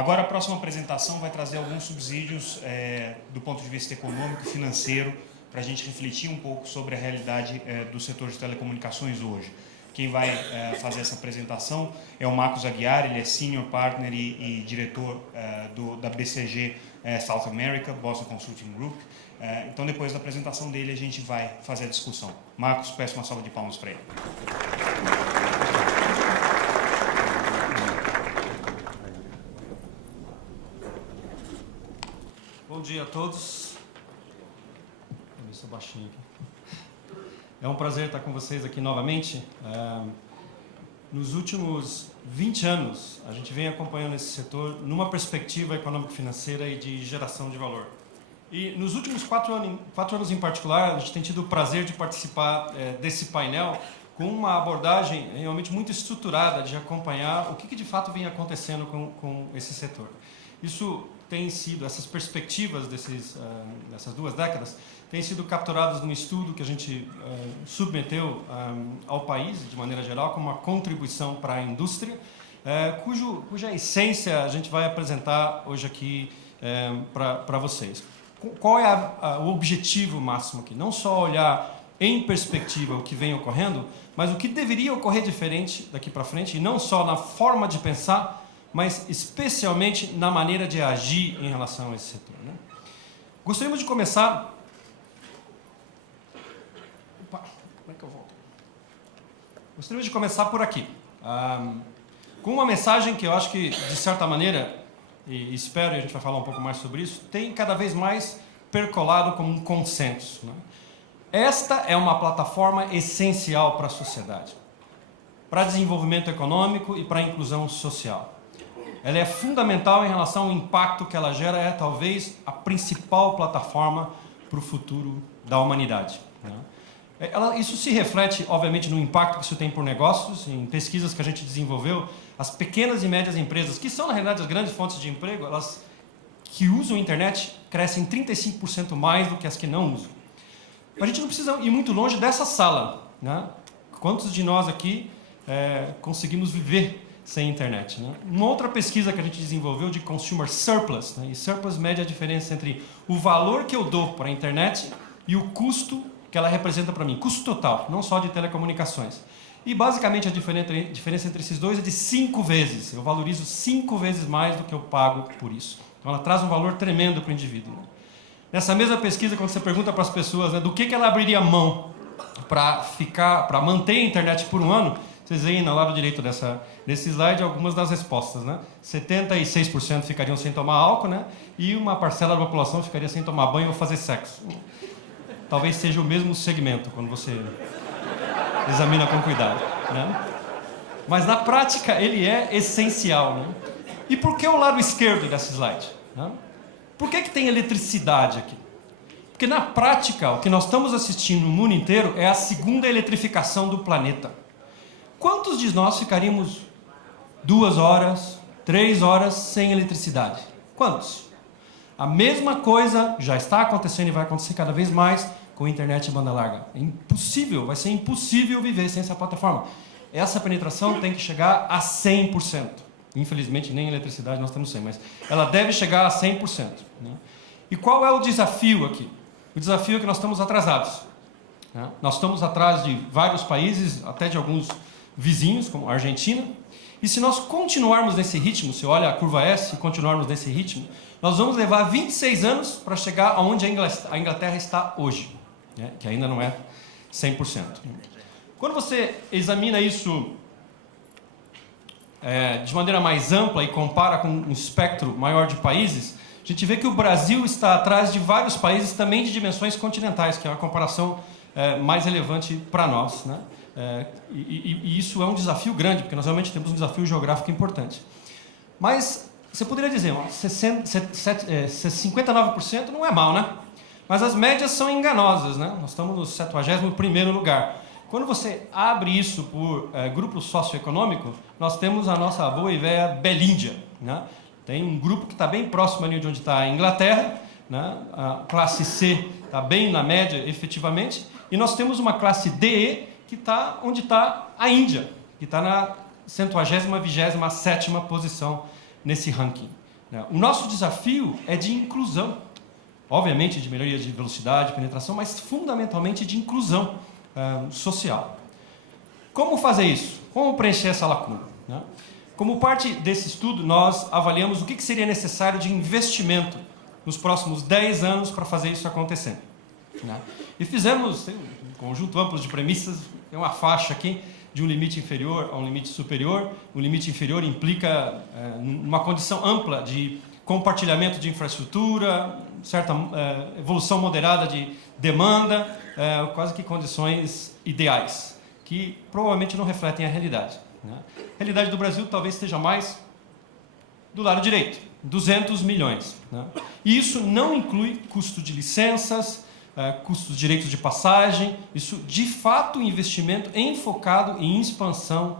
Agora, a próxima apresentação vai trazer alguns subsídios do ponto de vista econômico e financeiro para a gente refletir um pouco sobre a realidade do setor de telecomunicações hoje. Quem vai fazer essa apresentação é o Marcos Aguiar, ele é Senior Partner e diretor da BCG South America, Boston Consulting Group. Então, depois da apresentação dele, a gente vai fazer a discussão. Marcos, peço uma salva de palmas para ele. Bom dia a todos. Eu sou baixinho aqui. É um prazer estar com vocês aqui novamente. Nos últimos 20 anos, a gente vem acompanhando esse setor numa perspectiva econômico-financeira e de geração de valor. E nos últimos 4 anos em particular, a gente tem tido o prazer de participar desse painel com uma abordagem realmente muito estruturada de acompanhar o que de fato vem acontecendo com esse setor. Isso tem sido, essas perspectivas dessas 2 décadas, têm sido capturadas num estudo que a gente submeteu ao país, de maneira geral, como uma contribuição para a indústria, cuja essência a gente vai apresentar hoje aqui para vocês. Qual é o objetivo máximo aqui? Não só olhar em perspectiva o que vem ocorrendo, mas o que deveria ocorrer diferente daqui para frente, e não só na forma de pensar, mas especialmente na maneira de agir em relação a esse setor, né? Gostaríamos de começar... Opa, como é que eu volto? Gostaríamos de começar por aqui, com uma mensagem que eu acho que, de certa maneira, e espero, e a gente vai falar um pouco mais sobre isso, tem cada vez mais percolado como um consenso, né? Esta é uma plataforma essencial para a sociedade, para desenvolvimento econômico e para a inclusão social. Ela é fundamental em relação ao impacto que ela gera, talvez a principal plataforma para o futuro da humanidade, né? Isso se reflete, obviamente, no impacto que isso tem por negócios. Em pesquisas que a gente desenvolveu, as pequenas e médias empresas, que são, na realidade, as grandes fontes de emprego, elas que usam a internet crescem 35% mais do que as que não usam. Mas a gente não precisa ir muito longe dessa sala, né? Quantos de nós aqui conseguimos viver sem internet, né? Uma outra pesquisa que a gente desenvolveu de consumer surplus, né? E surplus mede a diferença entre o valor que eu dou para a internet e o custo que ela representa para mim, custo total, não só de telecomunicações. E basicamente a diferença entre esses dois é de 5 vezes. Eu valorizo 5 vezes mais do que eu pago por isso. Então ela traz um valor tremendo para o indivíduo, né? Nessa mesma pesquisa, quando você pergunta para as pessoas, né, do que ela abriria mão para manter a internet por um ano, vocês veem no lado direito desse slide algumas das respostas, né? 76% ficariam sem tomar álcool, né? E uma parcela da população ficaria sem tomar banho ou fazer sexo. Talvez seja o mesmo segmento, quando você examina com cuidado, né? Mas na prática ele é essencial, né? E por que o lado esquerdo desse slide, né? Por que tem eletricidade aqui? Porque na prática o que nós estamos assistindo no mundo inteiro é a segunda eletrificação do planeta. Quantos de nós ficaríamos 2 horas, 3 horas sem eletricidade? Quantos? A mesma coisa já está acontecendo e vai acontecer cada vez mais com a internet e banda larga. É impossível, vai ser impossível viver sem essa plataforma. Essa penetração tem que chegar a 100%. Infelizmente, nem eletricidade nós temos 100%, mas ela deve chegar a 100%, né? E qual é o desafio aqui? O desafio é que nós estamos atrasados, né? Nós estamos atrás de vários países, até de alguns vizinhos, como a Argentina. E se nós continuarmos nesse ritmo, se olha a curva S e continuarmos nesse ritmo, nós vamos levar 26 anos para chegar aonde a Inglaterra está hoje, né? Que ainda não é 100%. Quando você examina isso de maneira mais ampla e compara com um espectro maior de países, a gente vê que o Brasil está atrás de vários países também de dimensões continentais, que é uma comparação mais relevante para nós, né? E isso é um desafio grande, porque nós realmente temos um desafio geográfico importante. Mas você poderia dizer, 59% não é mal, né? Mas as médias são enganosas, né? Nós estamos no 71º lugar. Quando você abre isso por grupo socioeconômico, nós temos a nossa boa e velha Belíndia, né? Tem um grupo que está bem próximo ali de onde está a Inglaterra, né? A classe C está bem na média, efetivamente, e nós temos uma classe DE que está onde está a Índia, que está na 127ª posição nesse ranking. né? O nosso desafio é de inclusão, obviamente de melhoria de velocidade, penetração, mas fundamentalmente de inclusão social. Como fazer isso? Como preencher essa lacuna, né? Como parte desse estudo, nós avaliamos o que seria necessário de investimento nos próximos 10 anos para fazer isso acontecer, né? E fizemos um conjunto amplo de premissas, tem uma faixa aqui de um limite inferior a um limite superior. O limite inferior implica uma condição ampla de compartilhamento de infraestrutura, certa evolução moderada de demanda, quase que condições ideais, que provavelmente não refletem a realidade, né? A realidade do Brasil talvez esteja mais do lado direito, 200 milhões. Né? E isso não inclui custo de licenças, custos de direitos de passagem, isso de fato investimento enfocado em expansão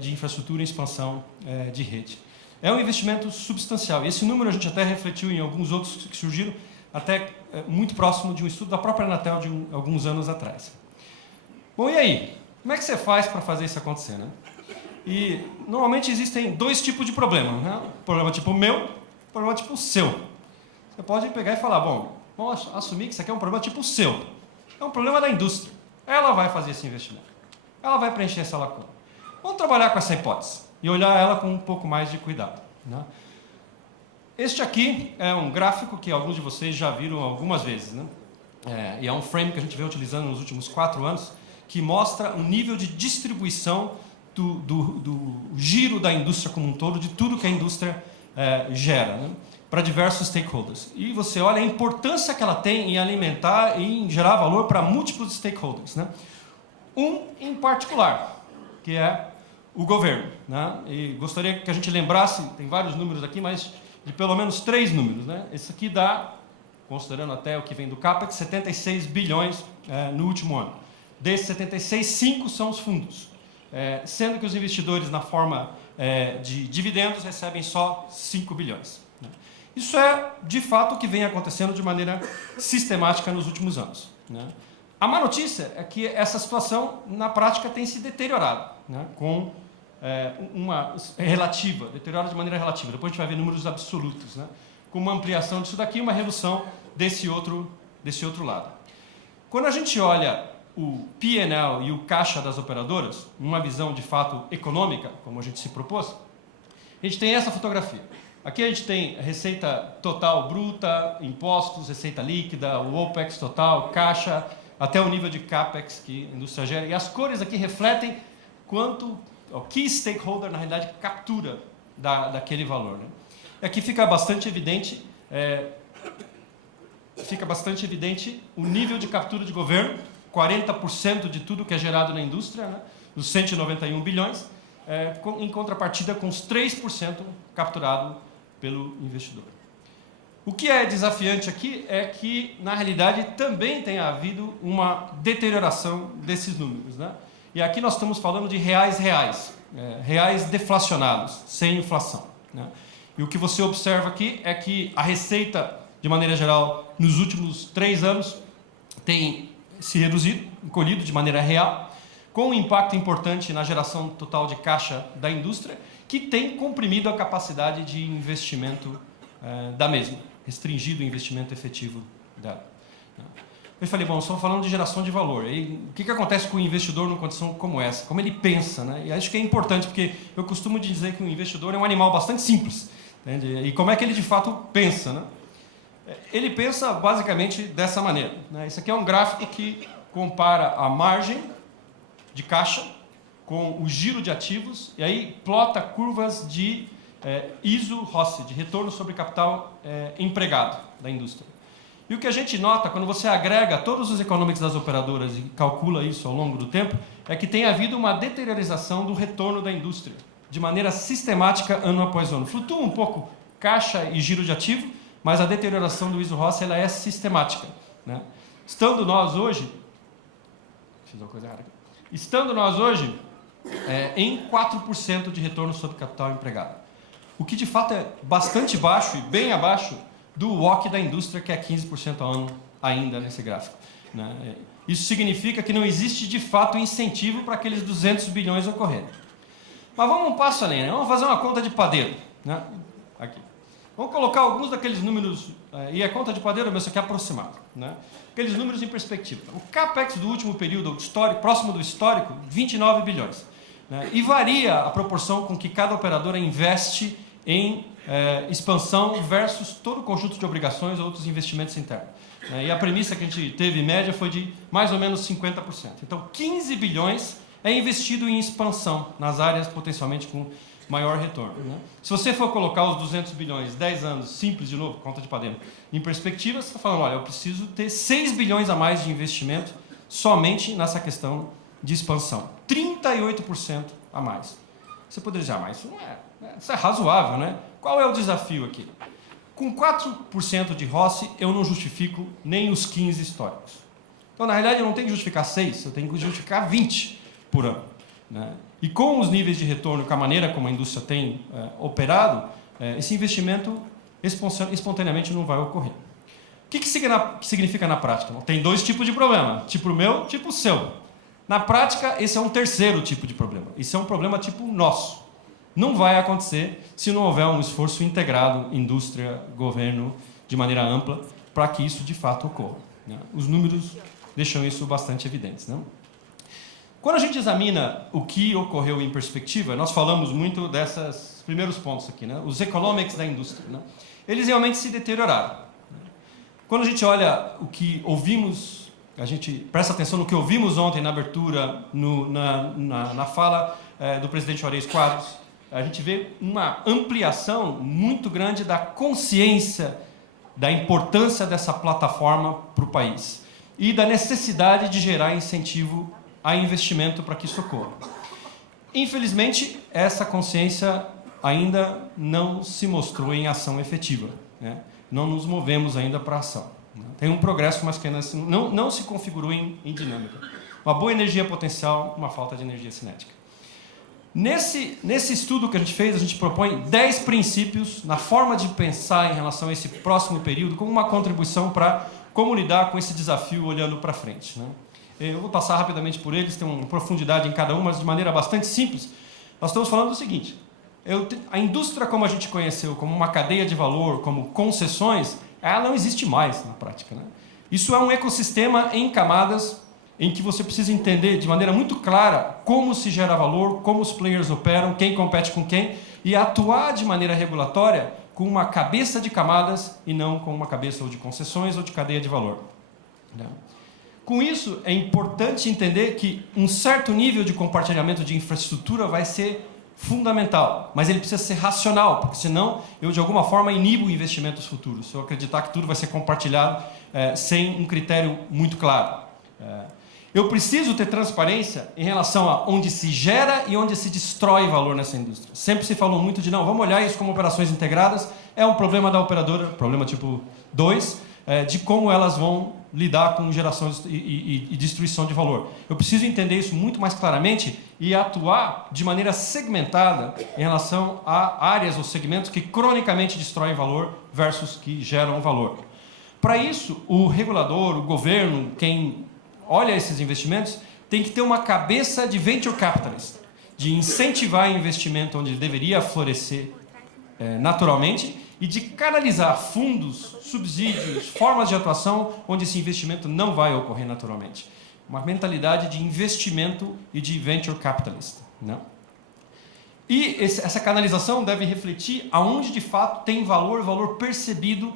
de infraestrutura, em expansão de rede. É um investimento substancial. E esse número a gente até refletiu em alguns outros que surgiram, até muito próximo de um estudo da própria Anatel de alguns anos atrás. Bom, e aí? Como é que você faz para fazer isso acontecer, né? E normalmente existem dois tipos de problema, né? Problema tipo meu, problema tipo seu. Você pode pegar e falar, bom, vamos assumir que isso aqui é um problema tipo seu. É um problema da indústria. Ela vai fazer esse investimento. Ela vai preencher essa lacuna. Vamos trabalhar com essa hipótese e olhar ela com um pouco mais de cuidado, né? Este aqui é um gráfico que alguns de vocês já viram algumas vezes, né? E é um frame que a gente vem utilizando nos últimos 4 anos, que mostra o nível de distribuição do giro da indústria como um todo, de tudo que a indústria gera, né? Para diversos stakeholders. E você olha a importância que ela tem em alimentar e em gerar valor para múltiplos stakeholders, né? Um em particular, que é o governo, né? E gostaria que a gente lembrasse, tem vários números aqui, mas de pelo menos 3 números, né? Esse aqui dá, considerando até o que vem do CAPEX, 76 bilhões no último ano. Desses 76, 5 são os fundos, sendo que os investidores na forma de dividendos recebem só 5 bilhões. Né? Isso é, de fato, o que vem acontecendo de maneira sistemática nos últimos anos, né? A má notícia é que essa situação, na prática, tem se deteriorado, né? Com uma relativa, deteriora de maneira relativa. Depois a gente vai ver números absolutos, né? Com uma ampliação disso daqui, uma redução desse outro lado. Quando a gente olha o P&L e o caixa das operadoras, numa visão de fato econômica, como a gente se propôs, a gente tem essa fotografia. Aqui a gente tem a receita total bruta, impostos, receita líquida, o OPEX total, caixa, até o nível de CAPEX que a indústria gera. E as cores aqui refletem quanto o key stakeholder, na realidade, captura daquele valor, né? E aqui fica bastante evidente o nível de captura de governo, 40% de tudo que é gerado na indústria, né? Os 191 bilhões, em contrapartida com os 3% capturado pelo investidor. O que é desafiante aqui é que, na realidade, também tem havido uma deterioração desses números, né? E aqui nós estamos falando de reais deflacionados, sem inflação, né? E o que você observa aqui é que a receita, de maneira geral, nos últimos 3 anos, tem se reduzido, encolhido de maneira real, com um impacto importante na geração total de caixa da indústria, que tem comprimido a capacidade de investimento da mesma, restringido o investimento efetivo dela. Eu falei, bom, estamos falando de geração de valor. E o que acontece com o investidor numa condição como essa? Como ele pensa, né? E acho que é importante, porque eu costumo dizer que o investidor é um animal bastante simples. Entende? E como é que ele de fato pensa, né? Ele pensa basicamente dessa maneira, né? Esse aqui é um gráfico que compara a margem de caixa com o giro de ativos, e aí plota curvas de ISO-ROCE, de retorno sobre capital empregado da indústria. E o que a gente nota, quando você agrega todos os economics das operadoras e calcula isso ao longo do tempo, é que tem havido uma deteriorização do retorno da indústria, de maneira sistemática, ano após ano. Flutua um pouco caixa e giro de ativo, mas a deterioração do ISO-ROCE ela é sistemática, né? Estando nós hoje em 4% de retorno sobre capital empregado, o que de fato é bastante baixo e bem abaixo do WOC da indústria, que é 15% ao ano ainda nesse gráfico, né? Isso significa que não existe de fato incentivo para aqueles 200 bilhões ocorrerem. Mas vamos um passo além, né? Vamos fazer uma conta de padeiro, né? Aqui. Vamos colocar alguns daqueles números, e é conta de padeiro, mas isso aqui é aproximado, né? Aqueles números em perspectiva. O CAPEX do último período histórico, próximo do histórico, 29 bilhões. Né? E varia a proporção com que cada operadora investe em expansão versus todo o conjunto de obrigações ou outros investimentos internos. E a premissa que a gente teve, em média, foi de mais ou menos 50%. Então, 15 bilhões é investido em expansão nas áreas potencialmente com maior retorno. Né? Se você for colocar os 200 bilhões, 10 anos, simples de novo, conta de padeiro, em perspectiva, você está falando, olha, eu preciso ter 6 bilhões a mais de investimento somente nessa questão de expansão. 38% a mais. Você poderia dizer, mas isso é razoável, né? Qual é o desafio aqui? Com 4% de ROCE, eu não justifico nem os 15 históricos. Então, na realidade, eu não tenho que justificar 6, eu tenho que justificar 20 por ano. Né? E com os níveis de retorno, com a maneira como a indústria tem operado, esse investimento espontaneamente não vai ocorrer. O que significa na prática? Tem dois tipos de problema, tipo o meu, tipo o seu. Na prática, esse é um terceiro tipo de problema. Isso é um problema tipo nosso. Não vai acontecer se não houver um esforço integrado, indústria, governo, de maneira ampla, para que isso de fato ocorra. Né? Os números deixam isso bastante evidente. Né? Quando a gente examina o que ocorreu em perspectiva, nós falamos muito desses primeiros pontos aqui, né? Os economics da indústria. Né? Eles realmente se deterioraram. Quando a gente olha o que ouvimos, a gente presta atenção no que ouvimos ontem na abertura, na fala do presidente Juarez Quadros, a gente vê uma ampliação muito grande da consciência da importância dessa plataforma para o país e da necessidade de gerar incentivo a investimento para que isso ocorra. Infelizmente, essa consciência ainda não se mostrou em ação efetiva. Né? Não nos movemos ainda para a ação. Né? Tem um progresso, mas que não se configurou em dinâmica. Uma boa energia potencial, uma falta de energia cinética. Nesse estudo que a gente fez, a gente propõe 10 princípios na forma de pensar em relação a esse próximo período como uma contribuição para como lidar com esse desafio olhando para frente. Né? Eu vou passar rapidamente por eles, tem uma profundidade em cada um, mas de maneira bastante simples. Nós estamos falando do seguinte, a indústria como a gente conheceu, como uma cadeia de valor, como concessões, ela não existe mais na prática. Né? Isso é um ecossistema em camadas em que você precisa entender de maneira muito clara como se gera valor, como os players operam, quem compete com quem, e atuar de maneira regulatória com uma cabeça de camadas e não com uma cabeça ou de concessões ou de cadeia de valor. Com isso, é importante entender que um certo nível de compartilhamento de infraestrutura vai ser fundamental, mas ele precisa ser racional, porque senão eu de alguma forma inibo investimentos futuros, se eu acreditar que tudo vai ser compartilhado sem um critério muito claro. Eu preciso ter transparência em relação a onde se gera e onde se destrói valor nessa indústria. Sempre se falou muito de, não, vamos olhar isso como operações integradas, é um problema da operadora, problema tipo 2, de como elas vão lidar com geração e destruição de valor. Eu preciso entender isso muito mais claramente e atuar de maneira segmentada em relação a áreas ou segmentos que cronicamente destroem valor versus que geram valor. Para isso, o regulador, o governo, quem olha esses investimentos, tem que ter uma cabeça de venture capitalist, de incentivar investimento onde ele deveria florescer naturalmente e de canalizar fundos, subsídios, formas de atuação onde esse investimento não vai ocorrer naturalmente. Uma mentalidade de investimento e de venture capitalist. Né? E essa canalização deve refletir aonde de fato tem valor percebido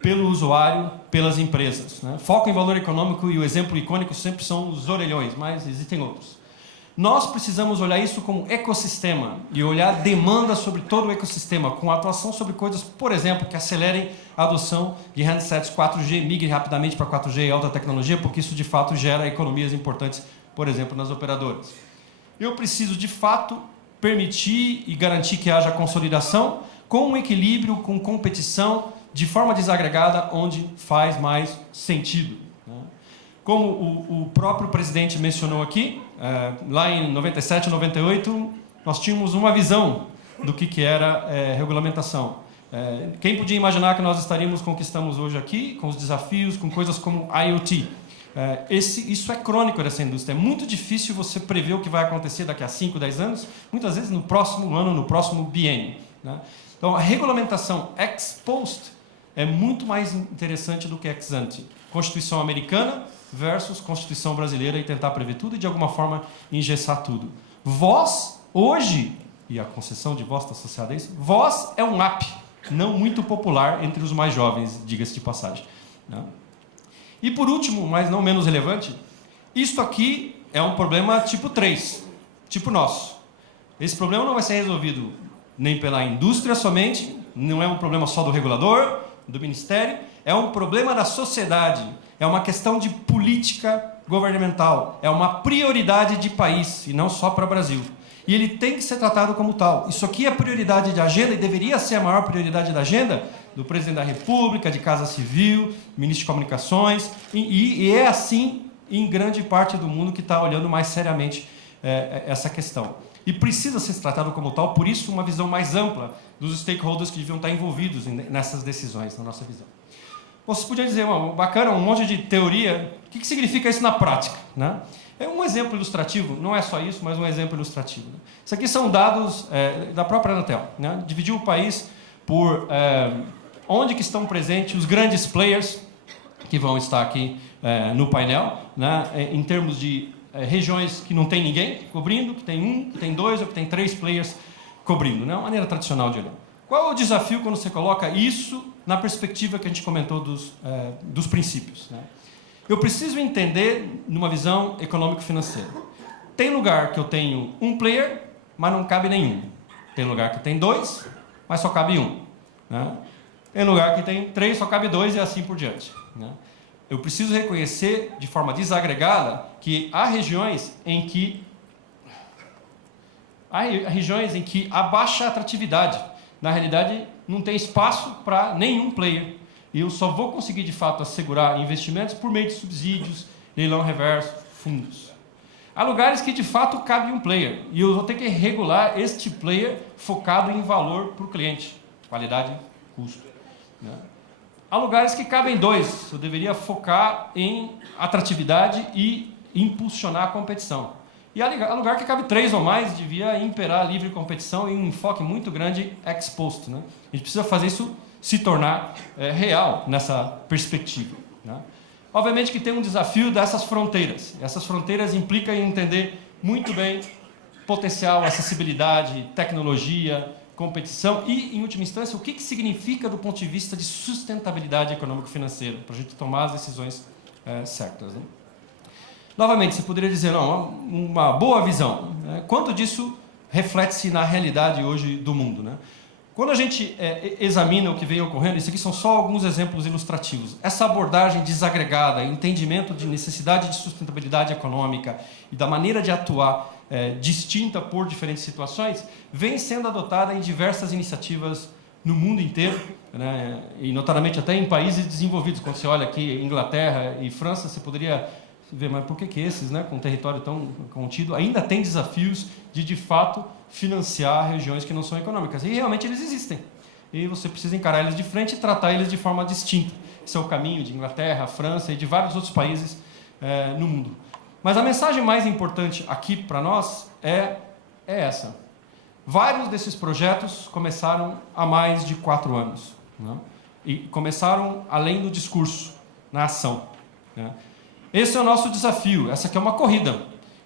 pelo usuário, pelas empresas. Né? Foco em valor econômico e o exemplo icônico sempre são os orelhões, mas existem outros. Nós precisamos olhar isso como ecossistema e olhar demanda sobre todo o ecossistema, com atuação sobre coisas, por exemplo, que acelerem a adoção de handsets 4G, migre rapidamente para 4G e alta tecnologia, porque isso de fato gera economias importantes, por exemplo, nas operadoras. Eu preciso de fato permitir e garantir que haja consolidação com um equilíbrio, com competição, de forma desagregada, onde faz mais sentido. Né? Como o próprio presidente mencionou aqui, lá em 97, 98, nós tínhamos uma visão do que era regulamentação. Quem podia imaginar que nós estaríamos com o que estamos hoje aqui, com os desafios, com coisas como IoT? Isso é crônico dessa indústria. É muito difícil você prever o que vai acontecer daqui a 5, 10 anos, muitas vezes no próximo ano, no próximo biênio. Né? Então, a regulamentação ex post é muito mais interessante do que ex ante. Constituição americana versus Constituição brasileira e tentar prever tudo e, de alguma forma, engessar tudo. Voz, hoje, e a concessão de voz está associada a isso, voz é um app não muito popular entre os mais jovens, diga-se de passagem. Né? E, por último, mas não menos relevante, isto aqui é um problema tipo 3, tipo nosso. Esse problema não vai ser resolvido nem pela indústria somente, não é um problema só do regulador, do ministério, é um problema da sociedade, é uma questão de política governamental, é uma prioridade de país, e não só para o Brasil. E ele tem que ser tratado como tal. Isso aqui é prioridade de agenda e deveria ser a maior prioridade da agenda do presidente da República, de Casa Civil, ministro de Comunicações, e é assim em grande parte do mundo que está olhando mais seriamente essa questão. E precisa ser tratado como tal, por isso uma visão mais ampla dos stakeholders que deviam estar envolvidos nessas decisões, na nossa visão. Você podia dizer, bacana, um monte de teoria, o que significa isso na prática? Né? É um exemplo ilustrativo, não é só isso, mas um exemplo ilustrativo. Né? Isso aqui são dados da própria Anatel. Né? Dividiu o país por onde que estão presentes os grandes players que vão estar aqui no painel, né? Em termos de regiões que não tem ninguém cobrindo, que tem um, que tem dois ou que tem 3 players cobrindo. Né? Uma maneira tradicional de olhar. Qual é o desafio quando você coloca isso na perspectiva que a gente comentou dos princípios? Né? Eu preciso entender numa visão econômico-financeira. Tem lugar que eu tenho um player, mas não cabe nenhum. Tem lugar que tem 2, mas só cabe um. Né? Tem lugar que tem 3, só cabe 2 e assim por diante. Né? Eu preciso reconhecer de forma desagregada que há regiões em que há baixa atratividade. Na realidade, não tem espaço para nenhum player. E eu só vou conseguir, de fato, assegurar investimentos por meio de subsídios, leilão reverso, fundos. Há lugares que, de fato, cabe um player. E eu vou ter que regular este player focado em valor para o cliente. Qualidade, custo. Né? Há lugares que cabem 2. Eu deveria focar em atratividade e impulsionar a competição. E há lugar que cabe 3 ou mais, devia imperar a livre competição e um enfoque muito grande ex post. Né? A gente precisa fazer isso se tornar real nessa perspectiva. Né? Obviamente que tem um desafio dessas fronteiras. Essas fronteiras implicam em entender muito bem potencial, acessibilidade, tecnologia, competição e, em última instância, o que significa do ponto de vista de sustentabilidade econômico-financeira, para a gente tomar as decisões certas. Né? Novamente, você poderia dizer, não, uma boa visão. Né? Quanto disso reflete-se na realidade hoje do mundo? Né? Quando a gente examina o que vem ocorrendo, isso aqui são só alguns exemplos ilustrativos. Essa abordagem desagregada, entendimento de necessidade de sustentabilidade econômica e da maneira de atuar distinta por diferentes situações, vem sendo adotada em diversas iniciativas no mundo inteiro, né? E notadamente até em países desenvolvidos. Quando você olha aqui, Inglaterra e França, você poderia ver, mas por que esses, né, com um território tão contido, ainda tem desafios de fato, financiar regiões que não são econômicas. E realmente eles existem. E você precisa encarar eles de frente e tratar eles de forma distinta. Esse é o caminho de Inglaterra, França e de vários outros países no mundo. Mas a mensagem mais importante aqui para nós é essa. Vários desses projetos começaram há mais de 4 anos. Né? E começaram além do discurso, na ação. Né? Esse é o nosso desafio. Essa aqui é uma corrida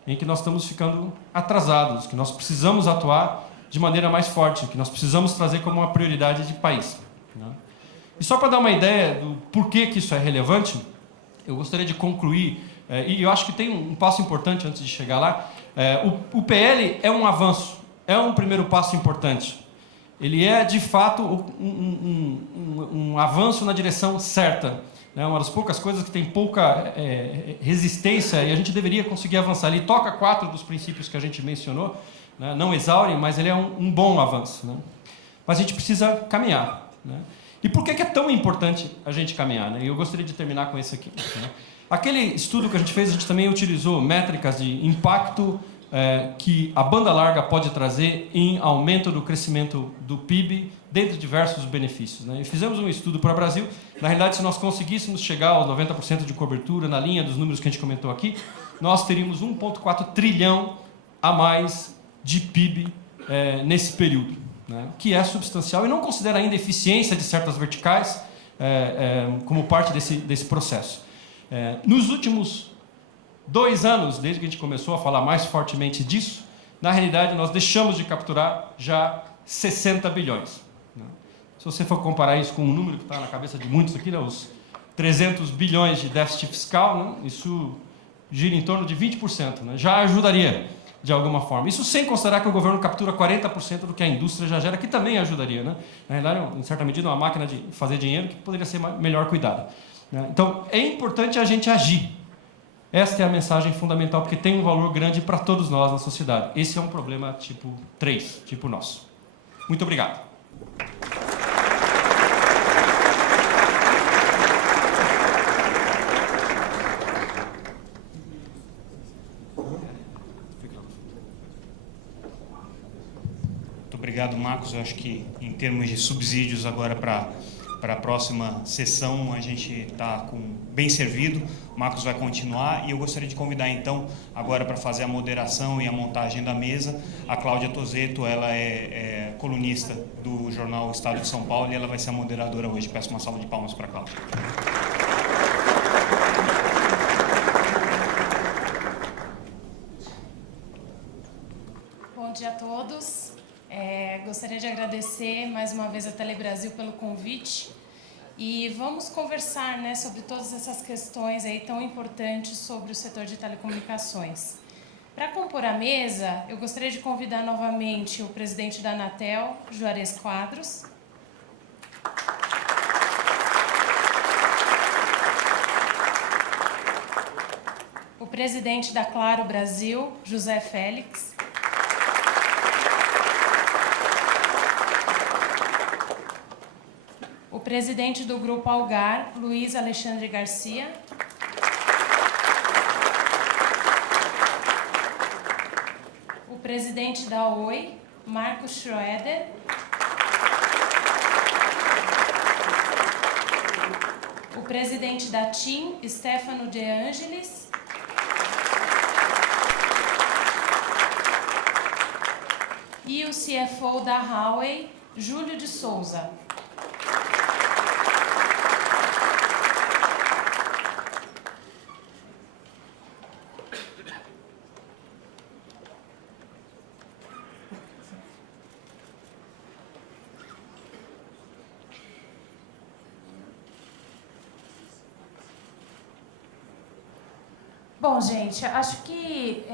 em que nós estamos ficando atrasados, que nós precisamos atuar de maneira mais forte, que nós precisamos trazer como uma prioridade de país. Né? E só para dar uma ideia do porquê que isso é relevante, eu gostaria de concluir, e eu acho que tem um passo importante antes de chegar lá. O PL é um avanço, é um primeiro passo importante. Ele é, de fato, um avanço na direção certa. É uma das poucas coisas que tem pouca resistência e a gente deveria conseguir avançar. Ele toca 4 dos princípios que a gente mencionou, né? Não exaure, mas ele é um bom avanço. Né? Mas a gente precisa caminhar. Né? E por que é tão importante a gente caminhar? Né? E eu gostaria de terminar com esse aqui. Né? Aquele estudo que a gente também utilizou métricas de impacto que a banda larga pode trazer em aumento do crescimento do PIB, dentre diversos benefícios. Né? E fizemos um estudo para o Brasil. Na realidade, se nós conseguíssemos chegar aos 90% de cobertura, na linha dos números que a gente comentou aqui, nós teríamos 1,4 trilhão a mais de PIB nesse período. né, que é substancial e não considera ainda a eficiência de certas verticais como parte desse processo. Nos últimos 2 anos, desde que a gente começou a falar mais fortemente disso, na realidade nós deixamos de capturar já 60 bilhões. Né? Se você for comparar isso com um número que está na cabeça de muitos aqui, né, os 300 bilhões de déficit fiscal, né, isso gira em torno de 20%, né, já ajudaria de alguma forma. Isso sem considerar que o governo captura 40% do que a indústria já gera, que também ajudaria. Né? Na realidade, em certa medida, uma máquina de fazer dinheiro que poderia ser melhor cuidada. Né? Então, é importante a gente agir. Esta é a mensagem fundamental, porque tem um valor grande para todos nós na sociedade. Esse é um problema tipo 3, tipo nosso. Muito obrigado. Muito obrigado, Marcos. Eu acho que, em termos de subsídios agora para a próxima sessão, a gente está bem servido. O Marcos vai continuar e eu gostaria de convidar, então, agora para fazer a moderação e a montagem da mesa, a Cláudia Tozetto. Ela é colunista do jornal Estado de São Paulo e ela vai ser a moderadora hoje. Peço uma salva de palmas para a Cláudia. Bom dia a todos. Gostaria de agradecer mais uma vez a Telebrasil pelo convite e vamos conversar, né, sobre todas essas questões aí tão importantes sobre o setor de telecomunicações. Para compor a mesa, eu gostaria de convidar novamente o presidente da Anatel, Juarez Quadros, o presidente da Claro Brasil, José Félix, o presidente do Grupo Algar, Luiz Alexandre Garcia, o presidente da Oi, Marcos Schroeder, o presidente da TIM, Stefano De Angelis, e o CFO da Huawei, Júlio de Souza. Bom, gente, acho que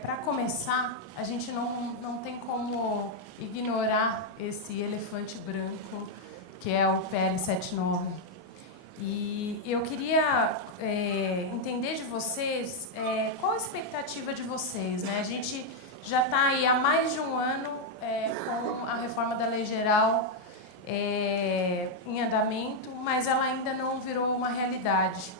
para começar, a gente não tem como ignorar esse elefante branco que é o PL 79. E eu queria entender de vocês qual a expectativa de vocês, né? A gente já está aí há mais de um ano com a reforma da Lei Geral em andamento, mas ela ainda não virou uma realidade.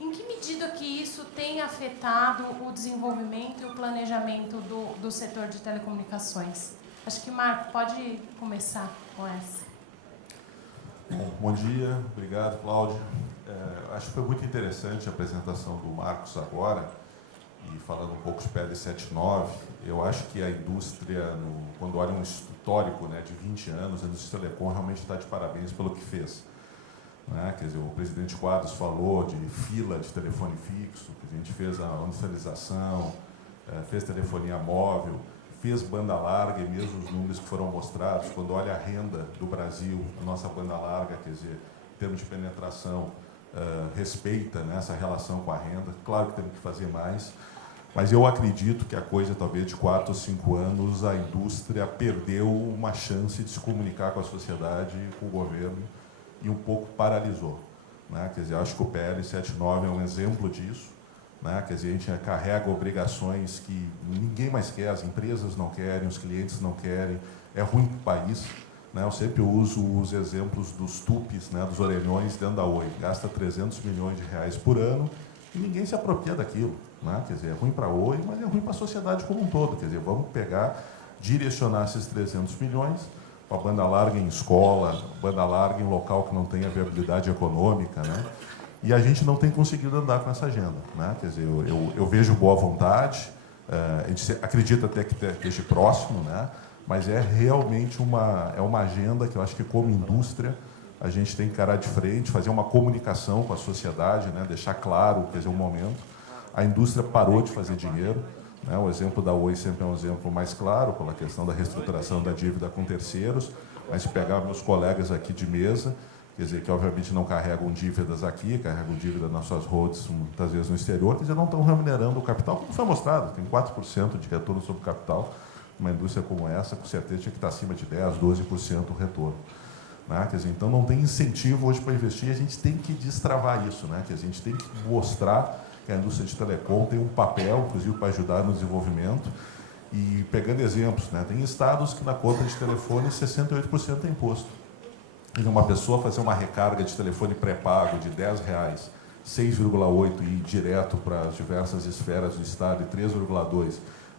Em que medida que isso tem afetado o desenvolvimento e o planejamento do setor de telecomunicações? Acho que, Marco, pode começar com essa. Bom dia, obrigado, Cláudio. Acho que foi muito interessante a apresentação do Marcos agora, e falando um pouco de PL 79, eu acho que a indústria, quando olha um histórico, né, de 20 anos, a indústria telecom realmente está de parabéns pelo que fez. Né? Quer dizer, o presidente Quadros falou de fila de telefone fixo, que a gente fez a universalização, fez telefonia móvel, fez banda larga, e mesmo os números que foram mostrados, quando olha a renda do Brasil, a nossa banda larga, quer dizer, em termos de penetração, respeita, né, essa relação com a renda. Claro que temos que fazer mais, mas eu acredito que a coisa, talvez de 4 ou 5 anos, a indústria perdeu uma chance de se comunicar com a sociedade, com o governo, e um pouco paralisou. Né? Quer dizer, acho que o PL 79 é um exemplo disso. Né? Quer dizer, a gente carrega obrigações que ninguém mais quer, as empresas não querem, os clientes não querem, é ruim para o país. Né? Eu sempre uso os exemplos dos tupis, né, dos orelhões dentro da Oi. Gasta 300 milhões de reais por ano e ninguém se apropria daquilo. Né? Quer dizer, é ruim para a Oi, mas é ruim para a sociedade como um todo. Quer dizer, vamos pegar, direcionar esses 300 milhões para banda larga em escola, banda larga em local que não tenha viabilidade econômica, né? E a gente não tem conseguido andar com essa agenda, né? Quer dizer, eu vejo boa vontade, a gente acredita até que esteja próximo, né? mas é realmente uma agenda que eu acho que, como indústria, a gente tem que encarar de frente, fazer uma comunicação com a sociedade, né? Deixar claro, quer dizer, um momento. A indústria parou de fazer dinheiro, né? O exemplo da Oi sempre é um exemplo mais claro, pela questão da reestruturação da dívida com terceiros, mas se pegar meus colegas aqui de mesa, quer dizer, que obviamente não carregam dívidas aqui, carregam dívida nas suas holdings, muitas vezes no exterior, quer dizer, não estão remunerando o capital, como foi mostrado, tem 4% de retorno sobre o capital. Uma indústria como essa, com certeza, tinha que estar acima de 10%, 12% o retorno. Né? Quer dizer, então, não tem incentivo hoje para investir, a gente tem que destravar isso. Né? Que a gente tem que mostrar que a indústria de telecom tem um papel, inclusive, para ajudar no desenvolvimento. E, pegando exemplos, né? Tem estados que na conta de telefone 68% é imposto. Quer dizer, uma pessoa fazer uma recarga de telefone pré-pago de R$10, 6,8 e ir direto para as diversas esferas do estado e 3,2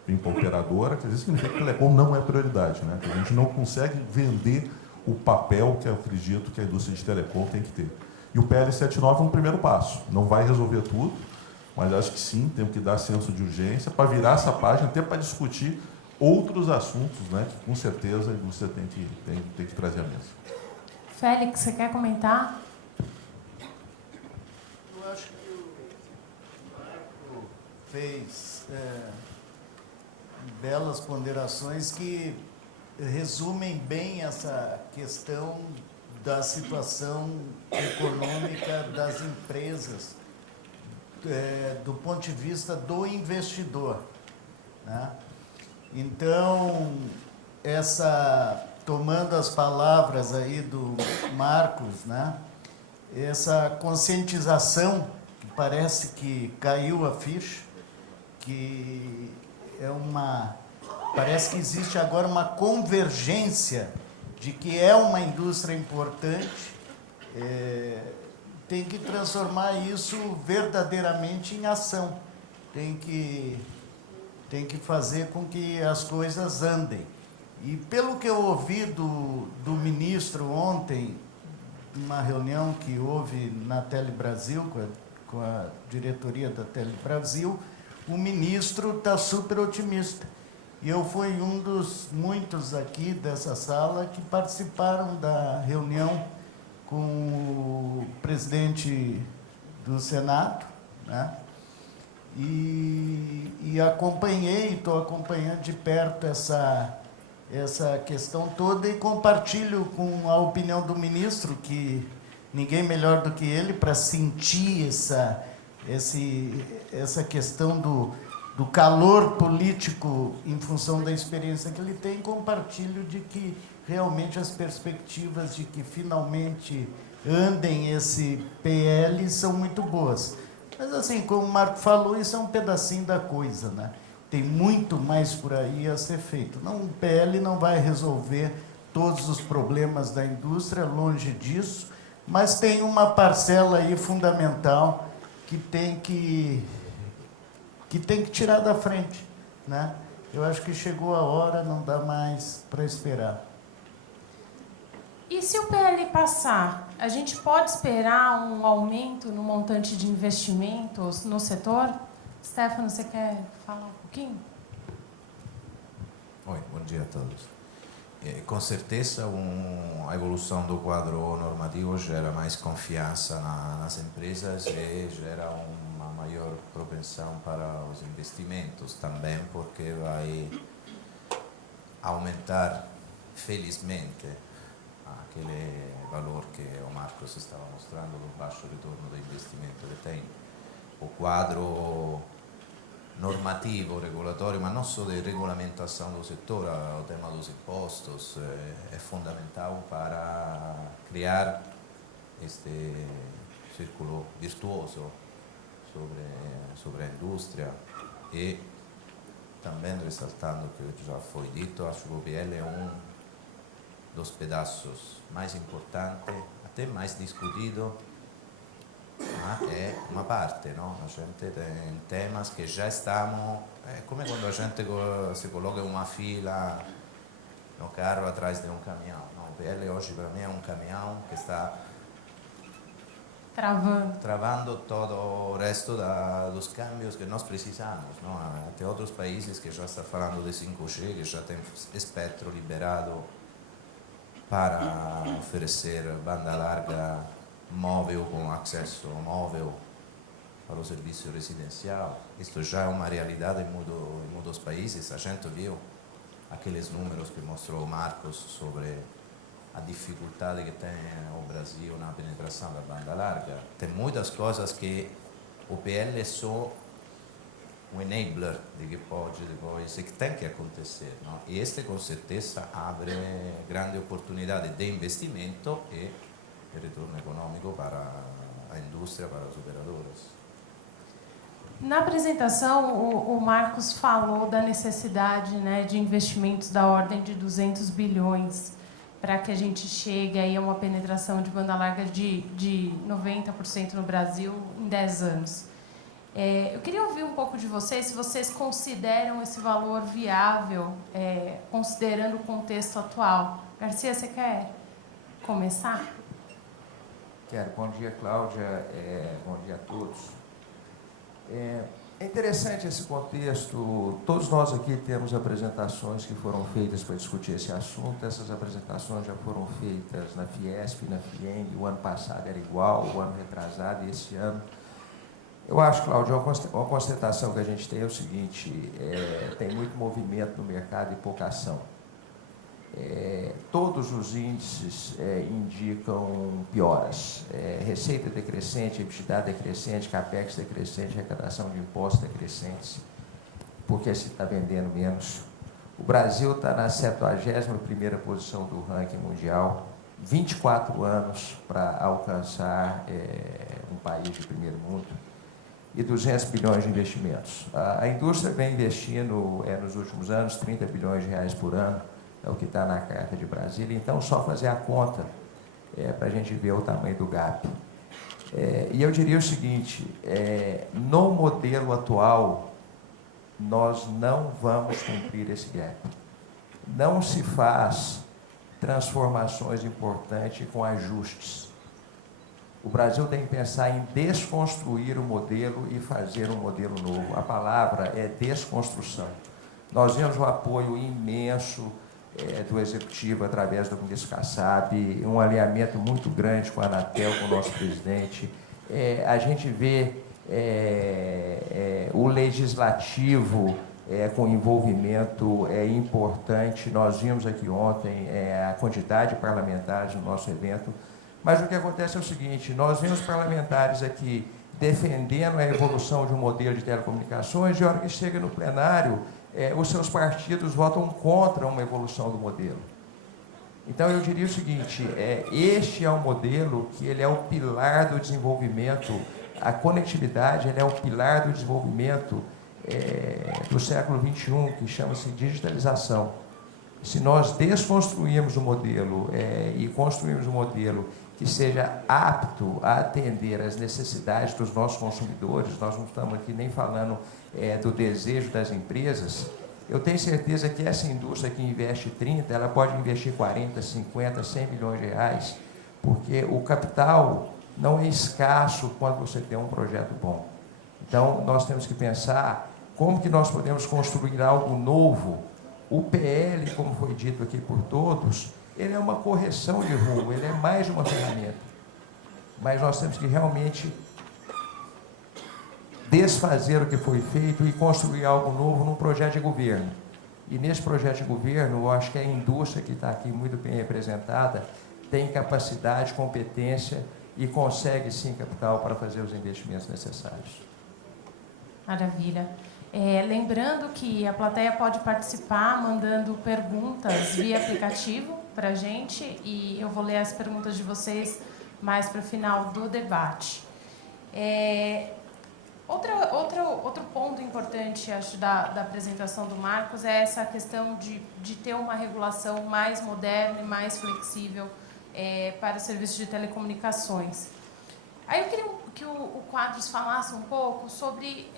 vir para a operadora, quer dizer, significa que a telecom não é prioridade, né? Que a gente não consegue vender o papel que eu acredito que a indústria de telecom tem que ter. E o PL 79 é um primeiro passo. Não vai resolver tudo, mas acho que sim, temos que dar senso de urgência para virar essa página, até para discutir outros assuntos, né? Que com certeza a indústria tem que trazer à mesa. Félix, você quer comentar? Eu acho que o Marco fez belas ponderações que resumem bem essa questão da situação econômica das empresas, do ponto de vista do investidor, né? Então, tomando as palavras aí do Marcos, né? Essa conscientização, que parece que caiu a ficha, que parece que existe agora uma convergência de que é uma indústria importante, tem que transformar isso verdadeiramente em ação, tem que fazer com que as coisas andem. E pelo que eu ouvi do ministro ontem, numa reunião que houve na Telebrasil, com a diretoria da Telebrasil, o ministro está super otimista. E eu fui um dos muitos aqui dessa sala que participaram da reunião com o presidente do Senado, né? E acompanhei, estou acompanhando de perto essa questão toda e compartilho com a opinião do ministro, que ninguém melhor do que ele para sentir essa questão do calor político em função da experiência que ele tem. Compartilho de que realmente as perspectivas de que finalmente andem esse PL são muito boas. Mas assim, como o Marco falou, isso é um pedacinho da coisa, né? Tem muito mais por aí a ser feito. Não, o PL não vai resolver todos os problemas da indústria, longe disso, mas tem uma parcela aí fundamental que tem que tirar da frente, né? Eu acho que chegou a hora, não dá mais para esperar. E se o PL passar, a gente pode esperar um aumento no montante de investimentos no setor? Stefano, você quer falar um pouquinho? Oi, bom dia a todos. Com certeza a evolução do quadro normativo gera mais confiança nas empresas e gera uma maior propensão para os investimentos também, porque vai aumentar, felizmente, aquele valor que o Marcos estava mostrando do baixo retorno do investimento que tem. O quadro normativo, regulatório, mas não só de regulamentação do setor, o tema dos impostos é fundamental para criar este círculo virtuoso sobre a indústria. E também ressaltando o que já foi dito, acho que o PL é um dos pedaços mais importantes, até mais discutido, mas é uma parte, não? A gente tem temas que já estamos, é como quando a gente se coloca em uma fila no carro atrás de um caminhão. Não, o PL hoje para mim é um caminhão que está travando todo o resto dos cambios que nós precisamos, não? Tem outros países que já estão falando de 5G, que já tem espectro liberado para oferecer banda larga móvel com acesso móvel para o serviço residencial. Isto já é uma realidade em muitos países. A gente viu aqueles números que mostrou o Marcos sobre a dificuldade que tem o Brasil na penetração da banda larga. Tem muitas coisas que o PL é só um enabler de que pode depois, que tem que acontecer, não? E este com certeza abre grande oportunidade de investimento e de retorno econômico para a indústria, para os operadores. Na apresentação, o Marcos falou da necessidade, né, de investimentos da ordem de 200 bilhões para que a gente chegue aí a uma penetração de banda larga de 90% no Brasil em 10 anos. Eu queria ouvir um pouco de vocês, se vocês consideram esse valor viável, considerando o contexto atual. Garcia, você quer começar? Quero. Bom dia, Cláudia. Bom dia a todos. É interessante esse contexto. Todos nós aqui temos apresentações que foram feitas para discutir esse assunto. Essas apresentações já foram feitas na Fiesp, na FIENG. O ano passado era igual, o ano retrasado e esse ano. Eu acho, Cláudio, uma constatação que a gente tem é o seguinte: tem muito movimento no mercado e pouca ação. Todos os índices indicam pioras. Receita decrescente, EBITDA decrescente, capex decrescente, arrecadação de impostos decrescentes, porque se está vendendo menos. O Brasil está na 71ª posição do ranking mundial, 24 anos para alcançar um país de primeiro mundo, e 200 bilhões de investimentos. A indústria vem investindo nos últimos anos 30 bilhões de reais por ano, é o que está na Carta de Brasília. Então, só fazer a conta para a gente ver o tamanho do gap. E eu diria o seguinte: no modelo atual, nós não vamos cumprir esse gap. Não se faz transformações importantes com ajustes. O Brasil tem que pensar em desconstruir o modelo e fazer um modelo novo. A palavra é desconstrução. Nós vemos o apoio imenso do Executivo através do ministro Kassab, um alinhamento muito grande com a Anatel, com o nosso presidente. A gente vê o Legislativo com envolvimento importante. Nós vimos aqui ontem a quantidade de parlamentares no nosso evento. Mas o que acontece é o seguinte: nós vemos parlamentares aqui defendendo a evolução de um modelo de telecomunicações, e a hora que chega no plenário, os seus partidos votam contra uma evolução do modelo. Então, eu diria o seguinte: este é um modelo que ele é o pilar do desenvolvimento, a conectividade ele é o pilar do desenvolvimento do século XXI, que chama-se digitalização. Se nós desconstruirmos o modelo e construirmos um modelo que seja apto a atender às necessidades dos nossos consumidores, nós não estamos aqui nem falando do desejo das empresas, eu tenho certeza que essa indústria que investe 30, ela pode investir 40, 50, 100 milhões de reais, porque o capital não é escasso quando você tem um projeto bom. Então, nós temos que pensar como que nós podemos construir algo novo. O PL, como foi dito aqui por todos, ele é uma correção de rumo, ele é mais uma ferramenta. Mas nós temos que realmente desfazer o que foi feito e construir algo novo num projeto de governo. E nesse projeto de governo, eu acho que a indústria que está aqui muito bem representada tem capacidade, competência e consegue sim capital para fazer os investimentos necessários. Maravilha. Lembrando que a plateia pode participar mandando perguntas via aplicativo para a gente, e eu vou ler as perguntas de vocês mais para o final do debate. Outro ponto importante, acho, da apresentação do Marcos é essa questão de ter uma regulação mais moderna e mais flexível para os serviços de telecomunicações. Aí eu queria que o Quadros falasse um pouco sobre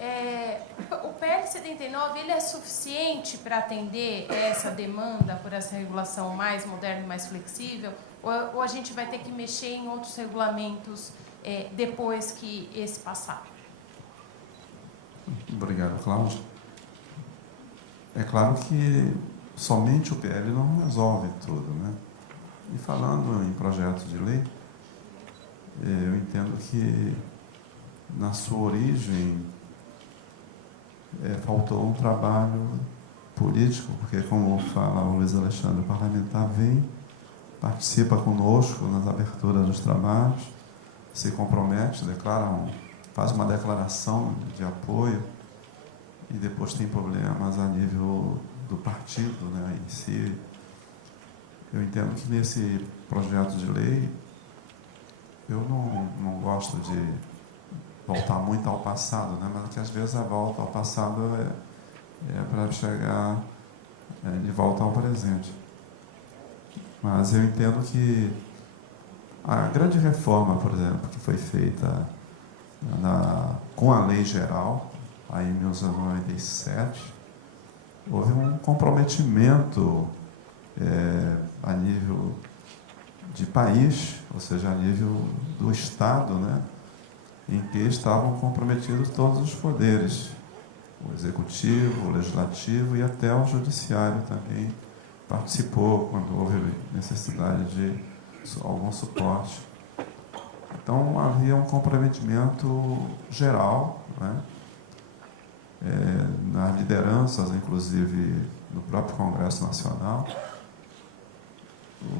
o PL 79, ele é suficiente para atender essa demanda por essa regulação mais moderna e mais flexível, ou a gente vai ter que mexer em outros regulamentos depois que esse passar? Obrigado, Cláudio. É claro que somente o PL não resolve tudo, né? E falando em projetos de lei, eu entendo que na sua origem faltou um trabalho político, porque, como fala o Luiz Alexandre, o parlamentar vem, participa conosco nas aberturas dos trabalhos, se compromete, faz uma declaração de apoio e depois tem problemas a nível do partido, né, em si. Eu entendo que nesse projeto de lei eu não gosto de voltar muito ao passado, né, mas que às vezes a volta ao passado é para chegar de volta ao presente. Mas eu entendo que a grande reforma, por exemplo, que foi feita com a Lei Geral, aí em 1997, houve um comprometimento a nível de país, ou seja, a nível do Estado, né, em que estavam comprometidos todos os poderes, o Executivo, o Legislativo e até o Judiciário também participou quando houve necessidade de algum suporte. Então, havia um comprometimento geral, né, nas lideranças, inclusive, do próprio Congresso Nacional.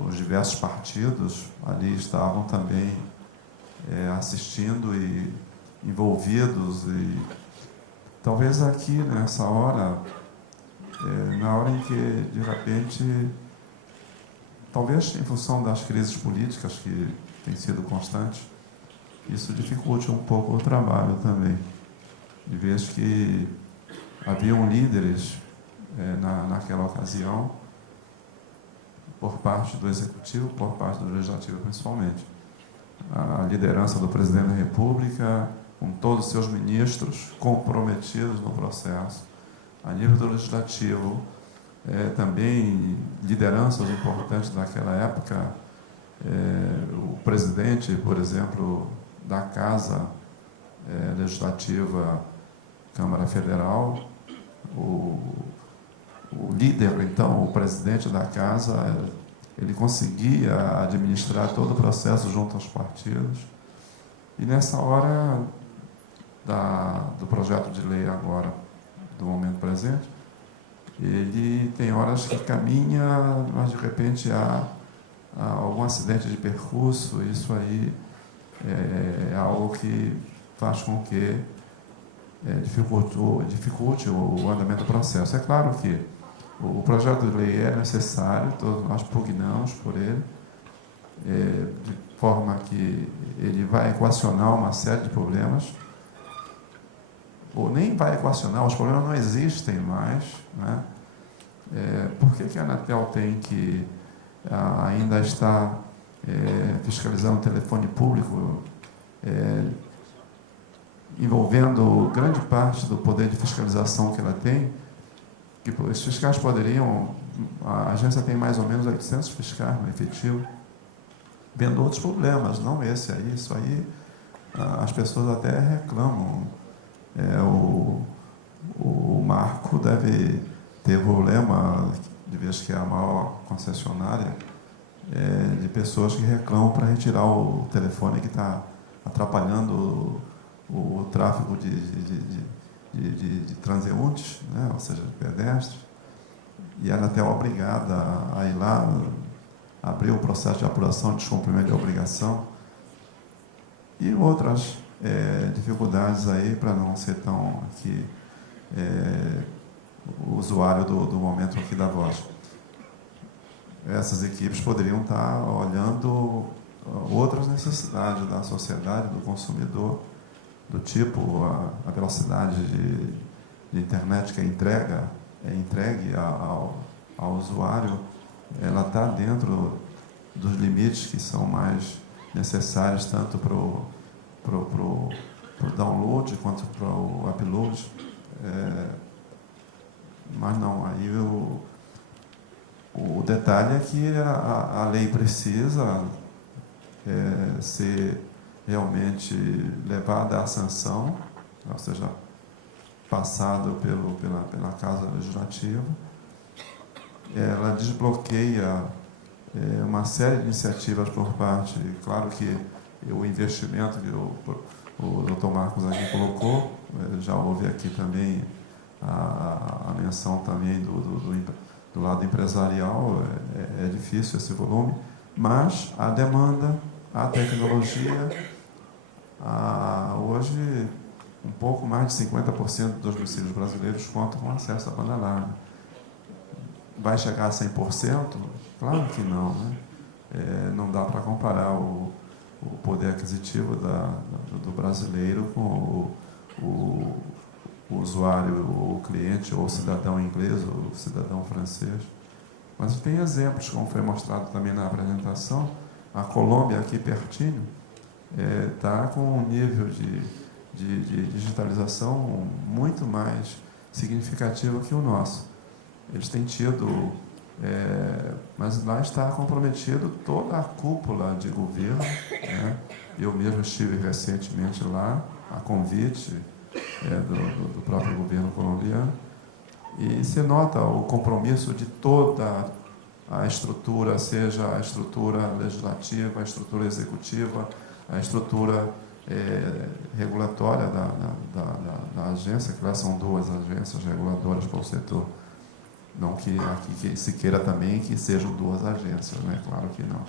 Os diversos partidos ali estavam também assistindo e envolvidos. E talvez aqui, nessa hora, na hora em que, de repente, talvez em função das crises políticas que têm sido constantes, isso dificulte um pouco o trabalho também, de vez que haviam líderes naquela ocasião, por parte do Executivo, por parte do Legislativo principalmente. A liderança do Presidente da República, com todos os seus ministros comprometidos no processo. A nível do Legislativo, também lideranças importantes daquela época, o presidente, por exemplo, da Casa Legislativa, Câmara Federal, o líder, então, o presidente da Casa, ele conseguia administrar todo o processo junto aos partidos. E nessa hora do projeto de lei agora, do momento presente, ele tem horas que caminha, mas de repente há algum acidente de percurso. Isso aí é algo que faz com que dificulte o andamento do processo. É claro que o projeto de lei é necessário, todos nós pugnamos por ele, de forma que ele vai equacionar uma série de problemas, ou nem vai equacionar, os problemas não existem mais, né? Por que a Anatel tem que ainda estar fiscalizando o telefone público, envolvendo grande parte do poder de fiscalização que ela tem? Que os fiscais poderiam, a agência tem mais ou menos 800 fiscais no efetivo, vendo outros problemas, não esse aí. Isso aí as pessoas até reclamam. O Marco deve ter problema, de vez que é a maior concessionária, de pessoas que reclamam para retirar o telefone que está atrapalhando o tráfego de transeuntes, né? Ou seja, de pedestres. E a Anatel é obrigada a ir lá, abrir o processo de apuração de descumprimento de obrigação. E outras dificuldades aí, para não ser tão aqui o usuário do momento aqui da voz. Essas equipes poderiam estar olhando outras necessidades da sociedade, do consumidor, do tipo a velocidade de internet que é entregue ao usuário, ela está dentro dos limites que são mais necessários, tanto para o download quanto para o upload. Mas não, aí o detalhe é que a lei precisa ser realmente levada à sanção, ou seja, passada pela Casa Legislativa. Ela desbloqueia uma série de iniciativas por parte, claro que o investimento que o Dr. Marcos aqui colocou, já houve aqui também a menção também do lado empresarial, é difícil esse volume, mas a demanda, a tecnologia, hoje um pouco mais de 50% dos domicílios brasileiros contam com acesso à banda larga. Vai chegar a 100%? Claro que não, né? Não dá para comparar o poder aquisitivo do brasileiro com o usuário, o cliente, ou o cidadão inglês, ou o cidadão francês. Mas tem exemplos, como foi mostrado também na apresentação. A Colômbia, aqui pertinho, está com um nível de digitalização muito mais significativo que o nosso. Eles têm tido, mas lá está comprometido toda a cúpula de governo, né? Eu mesmo estive recentemente lá, a convite do próprio governo colombiano, e se nota o compromisso de toda a estrutura, seja a estrutura legislativa, a estrutura executiva, a estrutura regulatória da agência, que lá são 2 agências reguladoras para o setor. Não que aqui se queira também que sejam 2 agências, né? Claro que não.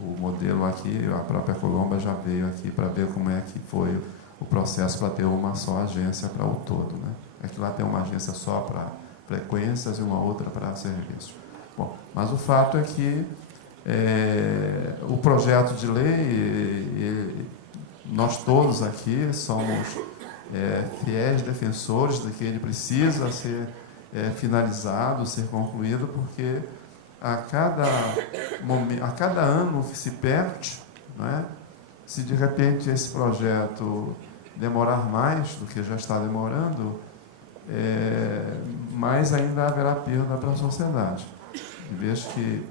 O modelo aqui, a própria Colômbia já veio aqui para ver como é que foi o processo para ter uma só agência para o todo, né? É que lá tem uma agência só para frequências e uma outra para serviços. Bom, mas o fato é que o projeto de lei, nós todos aqui somos fiéis defensores de que ele precisa ser finalizado, ser concluído, porque a cada ano que se perde, né, se de repente esse projeto demorar mais do que já está demorando, mais ainda haverá perda para a sociedade. Em vez que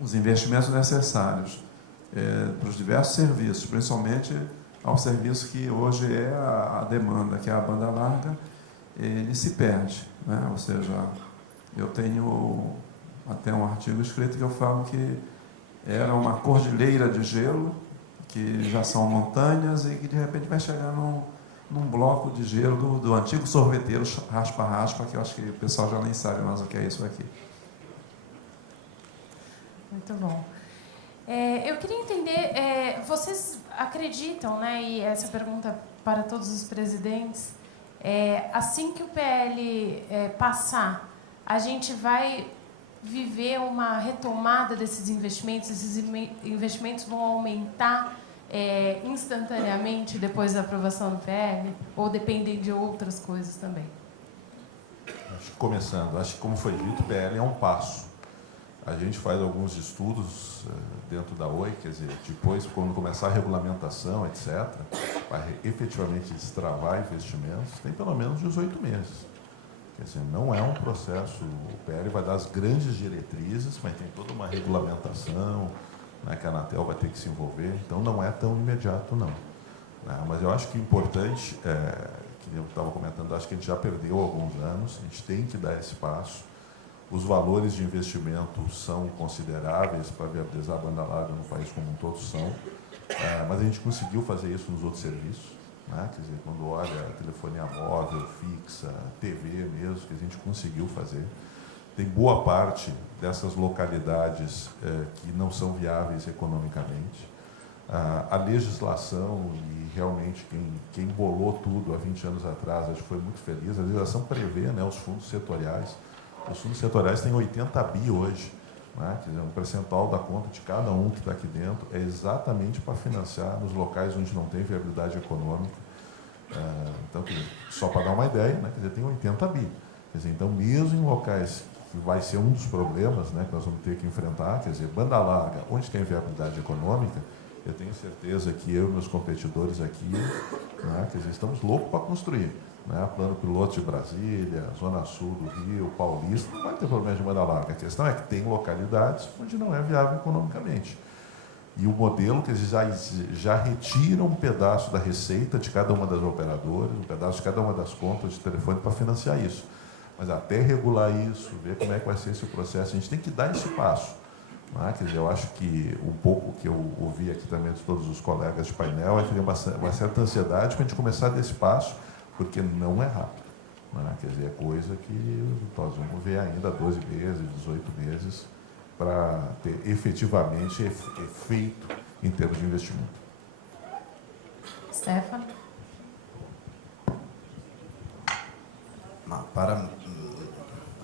os investimentos necessários para os diversos serviços, principalmente ao serviço que hoje é a demanda, que é a banda larga, ele se perde, né? Ou seja, eu tenho até um artigo escrito que eu falo que era uma cordilheira de gelo, que já são montanhas e que de repente vai chegar num bloco de gelo do antigo sorveteiro raspa-raspa, que eu acho que o pessoal já nem sabe mais o que é isso aqui. Muito bom. Eu queria entender, vocês acreditam, né, e essa pergunta para todos os presidentes, assim que o PL passar, a gente vai viver uma retomada desses investimentos? Esses investimentos vão aumentar instantaneamente depois da aprovação do PL? Ou dependem de outras coisas também? Acho que como foi dito, o PL é um passo. A gente faz alguns estudos dentro da OI, quer dizer, depois, quando começar a regulamentação, etc., para efetivamente destravar investimentos, tem pelo menos 18 meses. Quer dizer, não é um processo, o PL vai dar as grandes diretrizes, mas tem toda uma regulamentação, né, que a Anatel vai ter que se envolver, então não é tão imediato, não. Né? Mas eu acho que é importante, que eu estava comentando, acho que a gente já perdeu alguns anos, a gente tem que dar esse passo. Os valores de investimento são consideráveis para viabilizar a banda larga no país como um todo, são, mas a gente conseguiu fazer isso nos outros serviços, né? Quer dizer, quando olha telefonia móvel, fixa, TV mesmo, que a gente conseguiu fazer. Tem boa parte dessas localidades que não são viáveis economicamente. A legislação, e realmente quem bolou tudo há 20 anos atrás, acho que foi muito feliz, a legislação prevê, né, os fundos setoriais. Os fundos setoriais têm 80 bi hoje, né? Quer dizer, um percentual da conta de cada um que está aqui dentro é exatamente para financiar nos locais onde não tem viabilidade econômica. Então, quer dizer, só para dar uma ideia, né? Quer dizer, tem 80 bi. Quer dizer, então, mesmo em locais que vai ser um dos problemas, né, que nós vamos ter que enfrentar, quer dizer, banda larga, onde tem viabilidade econômica, eu tenho certeza que eu e meus competidores aqui, né, quer dizer, estamos loucos para construir. Né, plano piloto de Brasília, Zona Sul do Rio, Paulista, não vai ter problema de banda larga. A questão é que tem localidades onde não é viável economicamente. E o modelo que eles já retiram um pedaço da receita de cada uma das operadoras, um pedaço de cada uma das contas de telefone para financiar isso. Mas até regular isso, ver como é que vai ser esse processo, a gente tem que dar esse passo. Não é? Quer dizer, eu acho que um pouco que eu ouvi aqui também de todos os colegas de painel é que tem uma certa ansiedade para a gente começar desse passo, porque não é rápido. Não é? Quer dizer, é coisa que nós vamos ver ainda 12 meses, 18 meses, para ter efetivamente efeito em termos de investimento. Stefano? Ma para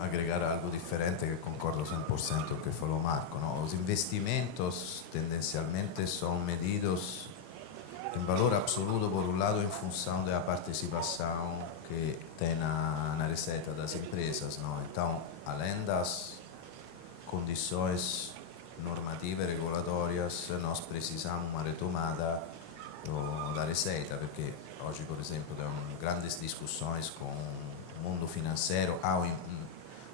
agregar algo diferente, que concordo 100% con lo que falou Marco, ¿no? Los investimentos tendencialmente son medidos en valor absoluto, por un lado, en función de la participación que tem na receita das empresas, ¿no? Então, além das condições normative e regolatórias, nós precisamos uma retomada da receita, porque hoje, por exemplo, tem grandes discussões com o mundo financeiro,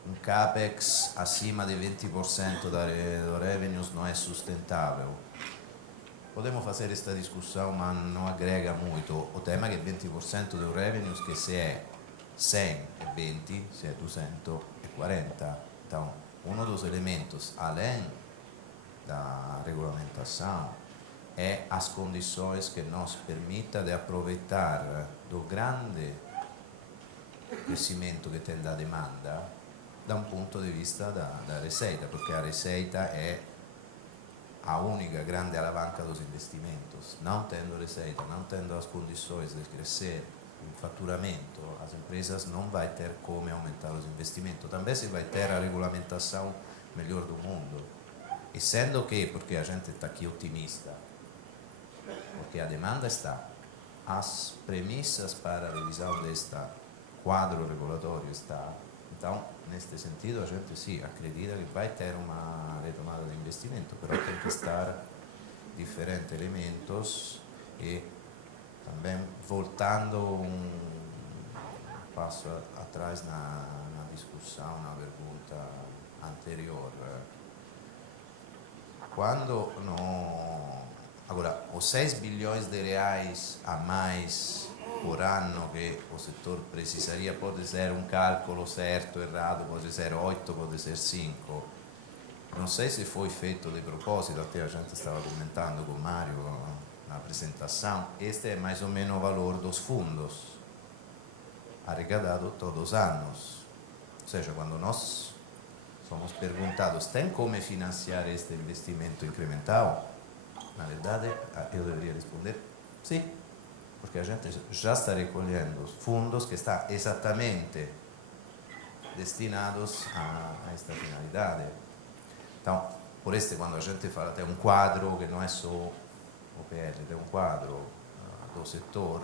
um CAPEX acima de 20% do revenues não é sustentável. Podemos fazer esta discussão, mas não agrega muito. O tema é que 20% do revenues, que se é 100 é 20, se é 200 é 40. Então, um dos elementos, além da regulamentação, é as condições que nos permitam de aproveitar do grande crescimento que tem da demanda da um ponto de vista da receita, porque a receita é a única grande alavanca dos investimentos. Não tendo receita, não tendo as condições de crescer o faturamento, as empresas não vão ter como aumentar os investimentos. Também se vai ter a regulamentação melhor do mundo. E sendo que, porque a gente está aqui otimista, porque a demanda está, as premissas para a revisão deste quadro regulatório está. Então, neste sentido, a gente sim acredita que vai ter uma retomada de investimento, mas tem que estar diferentes elementos e também voltando um passo atrás na discussão, na pergunta anterior. Quando agora, os 6 bilhões de reais a mais por anno che il settore precisaria, pode ser un calcolo certo, errato, pode ser 8, pode ser 5. Non so se foi feito de propósito, até a gente estava comentando com Mário na apresentação. Este é mais ou menos o valor dos fundos arrecadados todos os anos. Ou seja, quando nós somos perguntados, tem como financiar este investimento incremental? Na verdade, eu deveria responder sim. Porque a gente já está recolhendo fundos que estão exatamente destinados a esta finalidade. Então, por isso, quando a gente fala, tem um quadro que não é só o PL, tem um quadro do setor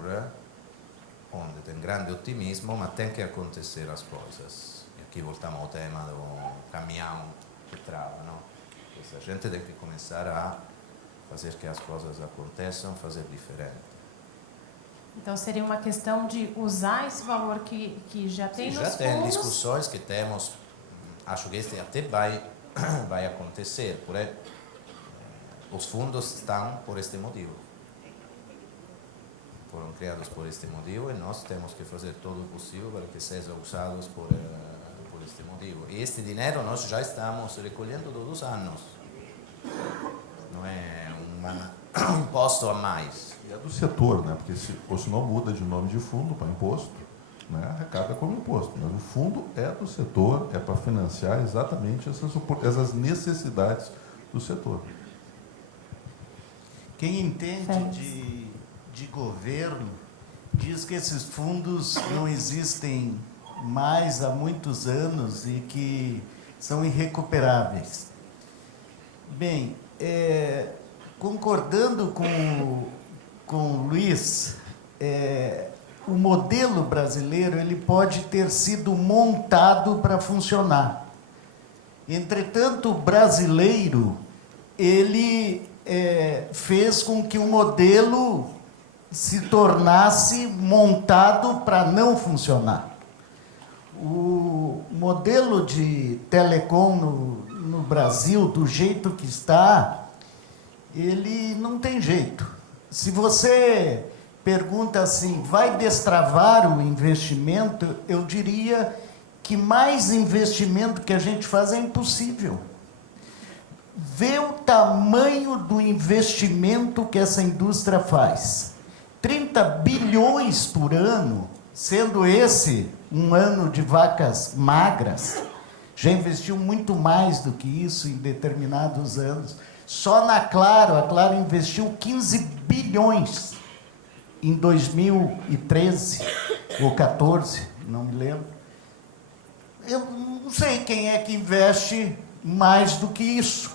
onde tem grande otimismo, mas tem que acontecer as coisas. E aqui voltamos ao tema do caminhão que trava, não? A gente tem que começar a fazer que as coisas aconteçam, fazer diferente. Então, seria uma questão de usar esse valor que já tem nos fundos? Já tem discussões que temos, acho que este até vai acontecer, porém, os fundos estão por este motivo. Foram criados por este motivo e nós temos que fazer todo o possível para que sejam usados por este motivo. E este dinheiro nós já estamos recolhendo todos os anos. Não é um imposto a mais. E é do setor, né? Porque ou senão muda de nome de fundo para imposto, né? Arrecada como imposto. Mas o fundo é do setor, é para financiar exatamente essas necessidades do setor. Quem entende de governo diz que esses fundos não existem mais há muitos anos e que são irrecuperáveis. Bem, concordando com o Luiz, o modelo brasileiro ele pode ter sido montado para funcionar. Entretanto, o brasileiro ele fez com que o modelo se tornasse montado para não funcionar. O modelo de telecom no Brasil, do jeito que está, ele não tem jeito. Se você pergunta assim, vai destravar o investimento, eu diria que mais investimento que a gente faz é impossível. Vê o tamanho do investimento que essa indústria faz. 30 bilhões por ano, sendo esse um ano de vacas magras, já investiu muito mais do que isso em determinados anos. Só na Claro, a Claro investiu 15 bilhões em 2013 ou 14, não me lembro. Eu não sei quem é que investe mais do que isso.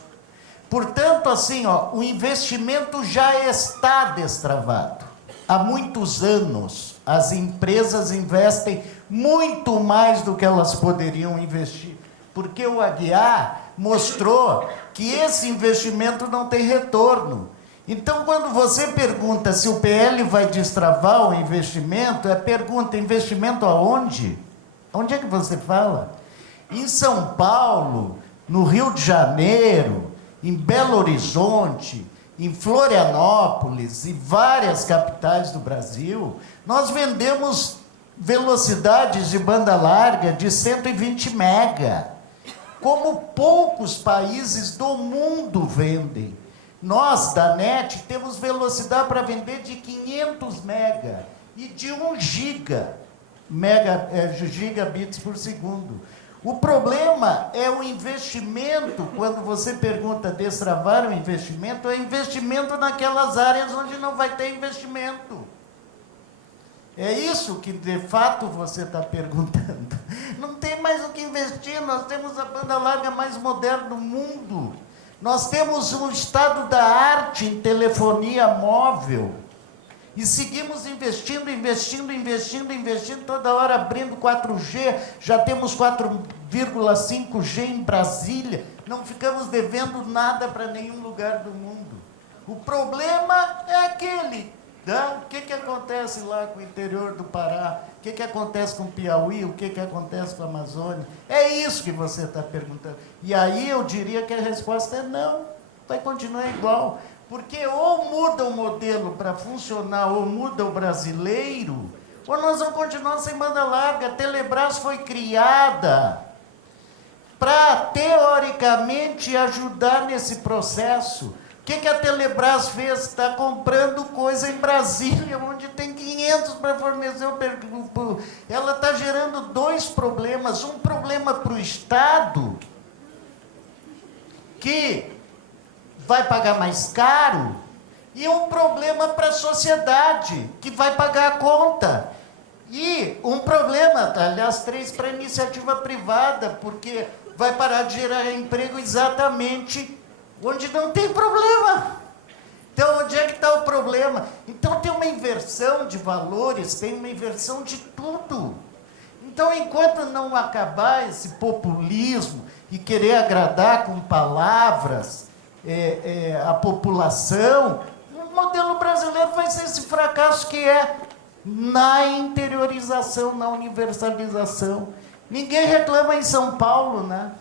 Portanto, assim, o investimento já está destravado. Há muitos anos, as empresas investem muito mais do que elas poderiam investir, porque o Aguiar mostrou que esse investimento não tem retorno. Então, quando você pergunta se o PL vai destravar o investimento, pergunta, investimento aonde? Onde é que você fala? Em São Paulo, no Rio de Janeiro, em Belo Horizonte, em Florianópolis e várias capitais do Brasil, nós vendemos velocidades de banda larga de 120 mega, como poucos países do mundo vendem. Nós, da NET, temos velocidade para vender de 500 mega e de 1 gigabits por segundo. O problema é o investimento. Quando você pergunta destravar o investimento, é investimento naquelas áreas onde não vai ter investimento. É isso que, de fato, você está perguntando. Não tem mais o que investir, nós temos a banda larga mais moderna do mundo. Nós temos um estado da arte em telefonia móvel. E seguimos investindo, toda hora abrindo 4G, já temos 4,5G em Brasília, não ficamos devendo nada para nenhum lugar do mundo. O problema é aquele, né? O que acontece lá com o interior do Pará? O que acontece com o Piauí? O que acontece com a Amazônia? É isso que você está perguntando. E aí eu diria que a resposta é não, vai continuar igual. Porque ou muda o modelo para funcionar, ou muda o brasileiro, ou nós vamos continuar sem banda larga. A Telebrás foi criada para, teoricamente, ajudar nesse processo. O que a Telebrás fez? Está comprando coisa em Brasília, onde tem 500 para fornecer o percurso. Ela está gerando dois problemas. Um problema para o Estado, que vai pagar mais caro, e um problema para a sociedade, que vai pagar a conta. E um problema, aliás, 3 para a iniciativa privada, porque vai parar de gerar emprego exatamente onde não tem problema. Então, onde é que está o problema? Então, tem uma inversão de valores, tem uma inversão de tudo. Então, enquanto não acabar esse populismo e querer agradar com palavras a população, o modelo brasileiro vai ser esse fracasso que é na interiorização, na universalização. Ninguém reclama em São Paulo, né?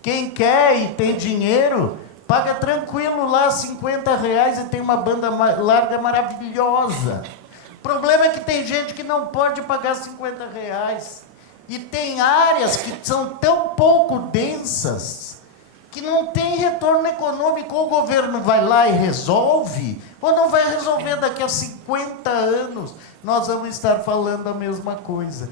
Quem quer e tem dinheiro, paga tranquilo lá R$50 e tem uma banda larga maravilhosa. O problema é que tem gente que não pode pagar R$50. E tem áreas que são tão pouco densas que não tem retorno econômico. Ou o governo vai lá e resolve, ou não vai resolver. Daqui a 50 anos, nós vamos estar falando a mesma coisa.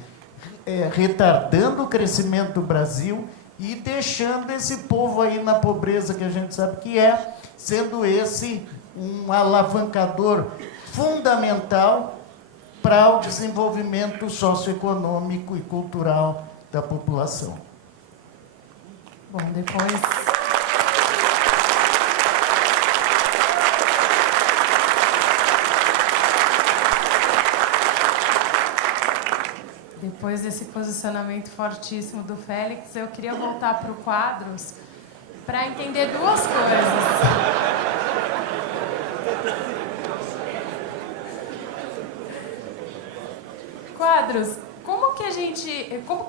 Retardando o crescimento do Brasil e deixando esse povo aí na pobreza que a gente sabe que é, sendo esse um alavancador fundamental para o desenvolvimento socioeconômico e cultural da população. Bom, depois desse posicionamento fortíssimo do Félix, eu queria voltar para o Quadros para entender duas coisas. Quadros, como que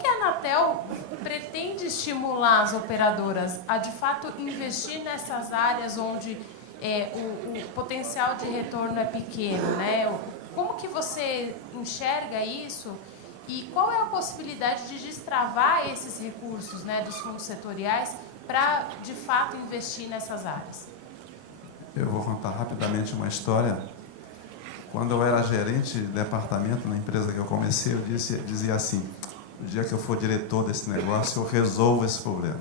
a Anatel pretende estimular as operadoras a, de fato, investir nessas áreas onde o potencial de retorno é pequeno, né? Como que você enxerga isso e qual é a possibilidade de destravar esses recursos, né, dos fundos setoriais para, de fato, investir nessas áreas? Eu vou contar rapidamente uma história. Quando eu era gerente de departamento na empresa que eu comecei, eu dizia assim: o dia que eu for diretor desse negócio, eu resolvo esse problema.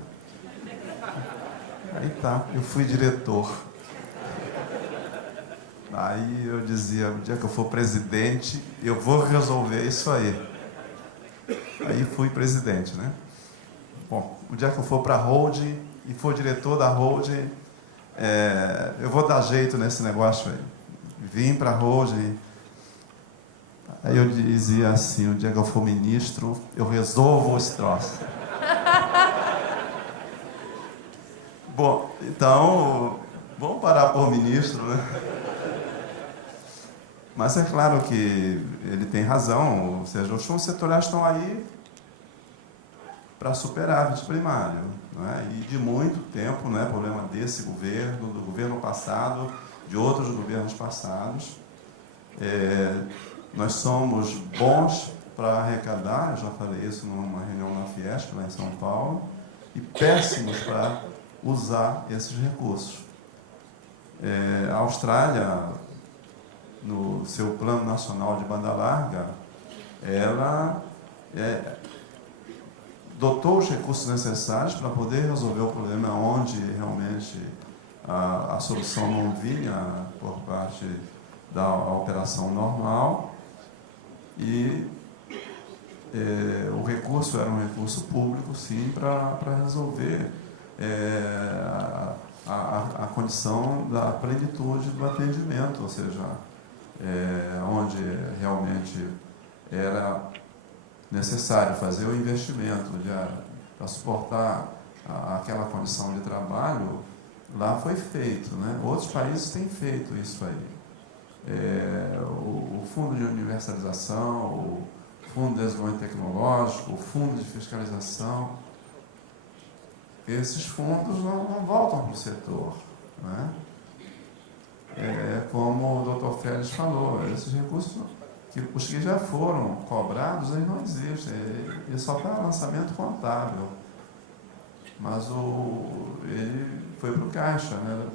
Aí tá, eu fui diretor. Aí eu dizia: o dia que eu for presidente, eu vou resolver isso aí. Aí fui presidente, né? Bom, o dia que eu for para a holding e for diretor da holding, eu vou dar jeito nesse negócio aí. Vim para a holding. Aí eu dizia assim: o dia que eu for ministro, eu resolvo esse troço. Bom, então, vamos parar por ministro, né? Mas é claro que ele tem razão, ou seja, os fundos setoriais estão aí para superávit primário, não é? E de muito tempo, não é problema desse governo, do governo passado, de outros governos passados. Nós somos bons para arrecadar, eu já falei isso numa reunião na Fiesp, lá em São Paulo, e péssimos para usar esses recursos. A Austrália, no seu Plano Nacional de Banda Larga, ela dotou os recursos necessários para poder resolver o problema onde realmente a solução não vinha por parte da operação normal, e o recurso era um recurso público, sim, para resolver a condição da plenitude do atendimento, ou seja, onde realmente era necessário fazer o investimento para suportar aquela condição de trabalho, lá foi feito, né? Outros países têm feito isso aí. O Fundo de Universalização, o Fundo de Desenvolvimento Tecnológico, o Fundo de Fiscalização, esses fundos não voltam para o setor, né? Como o Dr. Félix falou, esses recursos, os que já foram cobrados, eles não existem, ele só está lançamento contábil, mas ele foi para o caixa, né,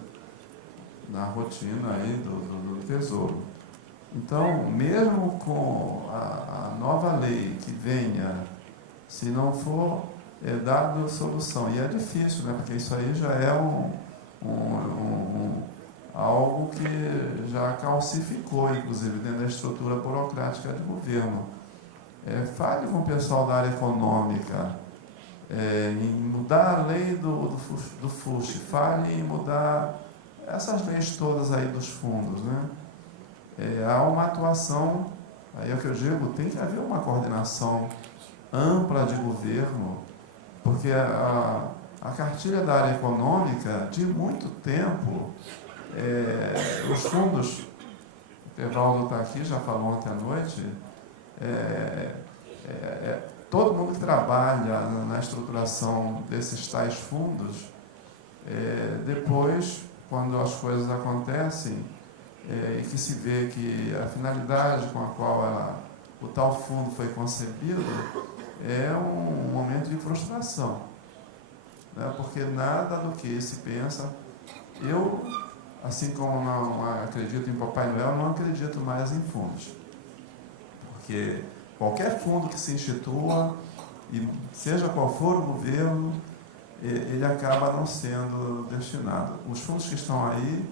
na rotina aí do Tesouro. Então, mesmo com a nova lei que venha, se não for dado solução, e é difícil, né, porque isso aí já é algo que já calcificou, inclusive, dentro da estrutura burocrática de governo. Fale com o pessoal da área econômica em mudar a lei do FUSH, fale em mudar essas leis todas aí dos fundos, né? Há uma atuação, aí é o que eu digo, tem que haver uma coordenação ampla de governo, porque a cartilha da área econômica, de muito tempo, os fundos, o Evaldo está aqui, já falou ontem à noite, todo mundo que trabalha na estruturação desses tais fundos, depois, quando as coisas acontecem, e que se vê que a finalidade com a qual o tal fundo foi concebido é um momento de frustração, né? Porque nada do que se pensa, eu, assim como não acredito em Papai Noel, não acredito mais em fundos. Porque qualquer fundo que se institua, e seja qual for o governo, ele acaba não sendo destinado. Os fundos que estão aí,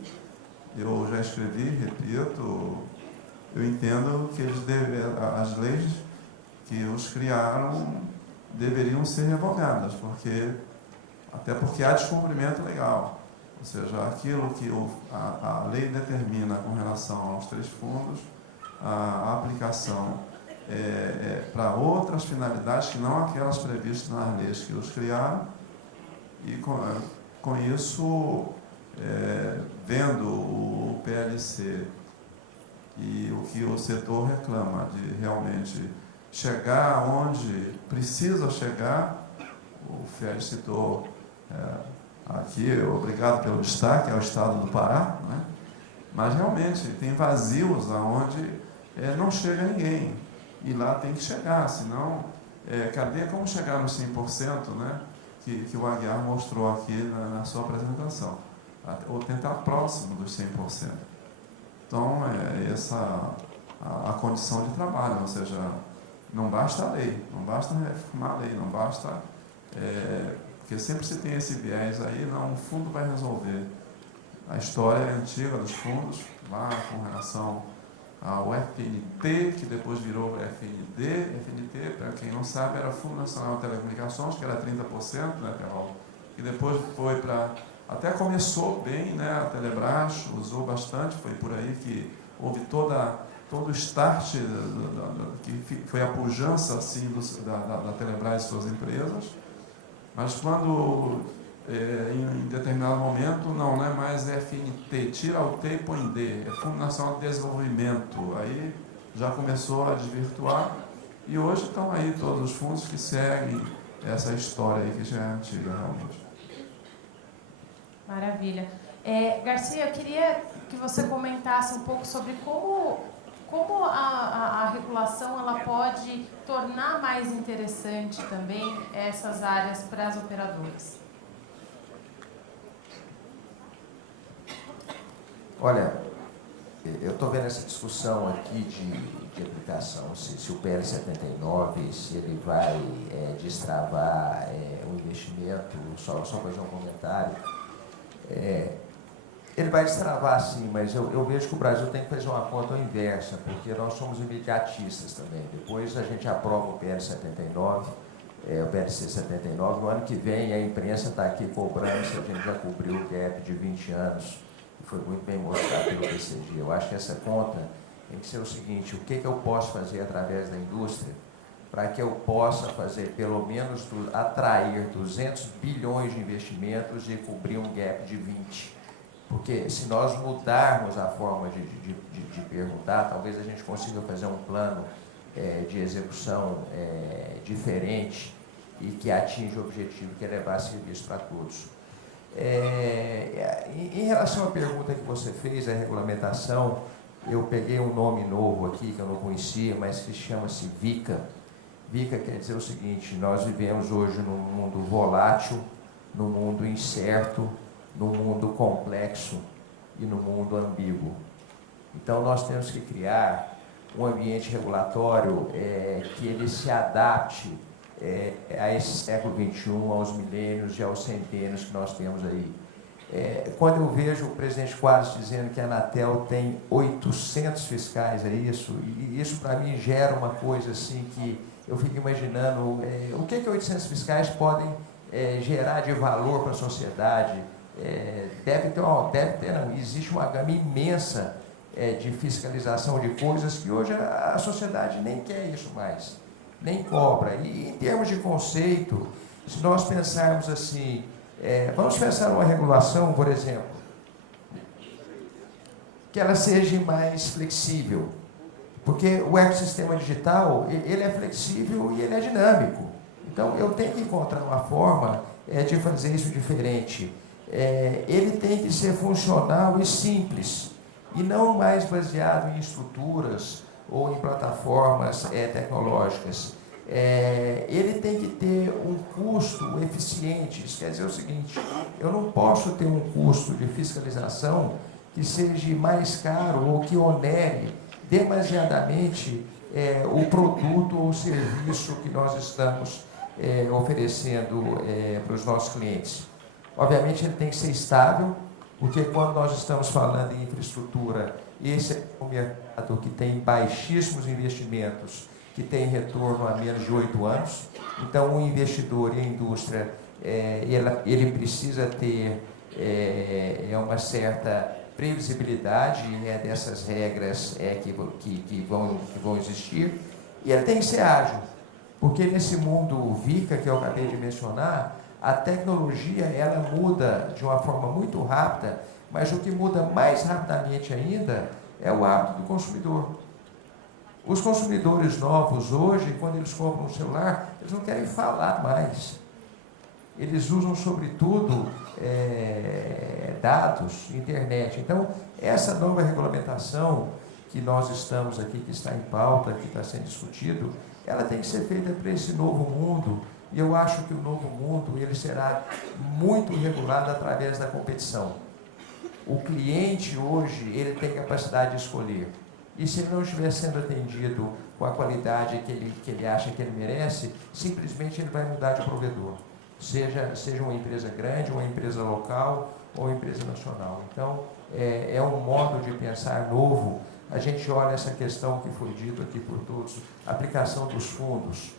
eu já escrevi, repito, eu entendo que as leis que os criaram deveriam ser revogadas, até porque há descumprimento legal. Ou seja, aquilo que a lei determina com relação aos 3 fundos, a aplicação para outras finalidades que não aquelas previstas nas leis que os criaram, e com isso, vendo o PLC e o que o setor reclama de realmente chegar onde precisa chegar, o Félix citou Aqui, obrigado pelo destaque, é o estado do Pará, né? Mas realmente tem vazios onde não chega ninguém. E lá tem que chegar, senão, cadê como chegar nos 100%, né? Que o Aguiar mostrou aqui na sua apresentação, ou tentar próximo dos 100%. Então, essa a condição de trabalho, ou seja, não basta a lei, não basta reformar a lei, não basta... porque sempre se tem esse viés aí, não, o fundo vai resolver. A história é antiga dos fundos, lá com relação ao FNT, que depois virou FND. FNT, para quem não sabe, era Fundo Nacional de Telecomunicações, que era 30%, né, Carol? E depois foi para... Até começou bem, né, a Telebrás usou bastante, foi por aí que houve todo o start, que foi a pujança assim, da Telebrás e suas empresas. Mas quando, em determinado momento, não é mais FNT, tira o T e põe D, é Fundo Nacional de Desenvolvimento. Aí já começou a desvirtuar e hoje estão aí todos os fundos que seguem essa história aí que já é antiga, realmente. Maravilha. Garcia, eu queria que você comentasse um pouco sobre como a regulação ela pode tornar mais interessante também essas áreas para as operadoras. Olha, eu estou vendo essa discussão aqui de aplicação, se o PL 79, se ele vai destravar o investimento, só fazer um comentário. Ele vai destravar sim, mas eu vejo que o Brasil tem que fazer uma conta inversa, porque nós somos imediatistas também. Depois a gente aprova o PL 79, o PLC 79, no ano que vem a imprensa está aqui cobrando se a gente já cobriu o gap de 20 anos, que foi muito bem mostrado pelo PCG. Eu acho que essa conta tem que ser o seguinte: o que eu posso fazer através da indústria para que eu possa fazer, pelo menos, atrair 200 bilhões de investimentos e cobrir um gap de 20. Porque se nós mudarmos a forma de perguntar, talvez a gente consiga fazer um plano de execução diferente e que atinja o objetivo que é levar serviço para todos. Em relação à pergunta que você fez, a regulamentação, eu peguei um nome novo aqui que eu não conhecia, mas que chama-se VICA. VICA quer dizer o seguinte: nós vivemos hoje num mundo volátil, num mundo incerto, num mundo complexo e num mundo ambíguo. Então, nós temos que criar um ambiente regulatório que ele se adapte a esse século XXI, aos milênios e aos centênios que nós temos aí. Quando eu vejo o presidente Quadros dizendo que a Anatel tem 800 fiscais, isso, e isso para mim gera uma coisa assim que eu fico imaginando o que 800 fiscais podem gerar de valor para a sociedade. Existe uma gama imensa de fiscalização de coisas que hoje a sociedade nem quer isso mais, nem cobra. E em termos de conceito, se nós pensarmos assim, vamos pensar numa regulação, por exemplo, que ela seja mais flexível, porque o ecossistema digital, ele é flexível e ele é dinâmico. Então, eu tenho que encontrar uma forma de fazer isso diferente. Ele tem que ser funcional e simples, e não mais baseado em estruturas ou em plataformas tecnológicas. Ele tem que ter um custo eficiente. Isso quer dizer o seguinte: eu não posso ter um custo de fiscalização que seja mais caro ou que onere demasiadamente o produto ou serviço que nós estamos oferecendo para os nossos clientes. Obviamente, ele tem que ser estável, porque quando nós estamos falando em infraestrutura, esse é um mercado que tem baixíssimos investimentos, que tem retorno a menos de 8 anos. Então, o investidor e a indústria, ele precisa ter uma certa previsibilidade dessas regras que vão existir, e ele tem que ser ágil, porque nesse mundo VICA que eu acabei de mencionar, a tecnologia ela muda de uma forma muito rápida, mas o que muda mais rapidamente ainda é o hábito do consumidor. Os consumidores novos hoje, quando eles compram um celular, eles não querem falar mais. Eles usam, sobretudo, dados, internet. Então, essa nova regulamentação que nós estamos aqui, que está em pauta, que está sendo discutido, ela tem que ser feita para esse novo mundo, e eu acho que o novo mundo ele será muito regulado através da competição. O cliente hoje ele tem capacidade de escolher, e se ele não estiver sendo atendido com a qualidade que ele acha que ele merece, simplesmente ele vai mudar de provedor, seja uma empresa grande, uma empresa local ou uma empresa nacional. Então, é um modo de pensar novo. A gente olha essa questão que foi dito aqui por todos, a aplicação dos fundos.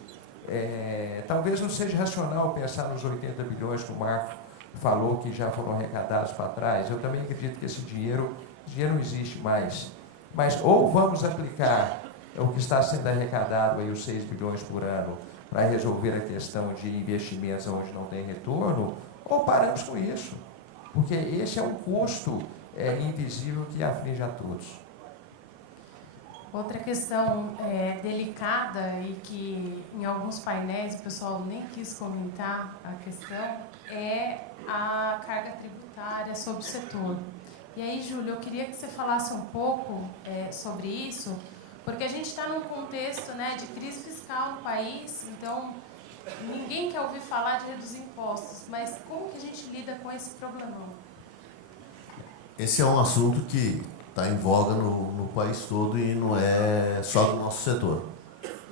Talvez não seja racional pensar nos 80 bilhões que o Marco falou que já foram arrecadados para trás. Eu também acredito que esse dinheiro não existe mais. Mas ou vamos aplicar o que está sendo arrecadado, aí, os 6 bilhões por ano, para resolver a questão de investimentos onde não tem retorno, ou paramos com isso. Porque esse é um custo invisível que aflige a todos. Outra questão delicada e que em alguns painéis o pessoal nem quis comentar a questão é a carga tributária sobre o setor. E aí, Júlio, eu queria que você falasse um pouco sobre isso, porque a gente está num contexto, né, de crise fiscal no país, então ninguém quer ouvir falar de reduzir impostos, mas como que a gente lida com esse problemão? Esse é um assunto que está em voga no país todo e não é só do nosso setor.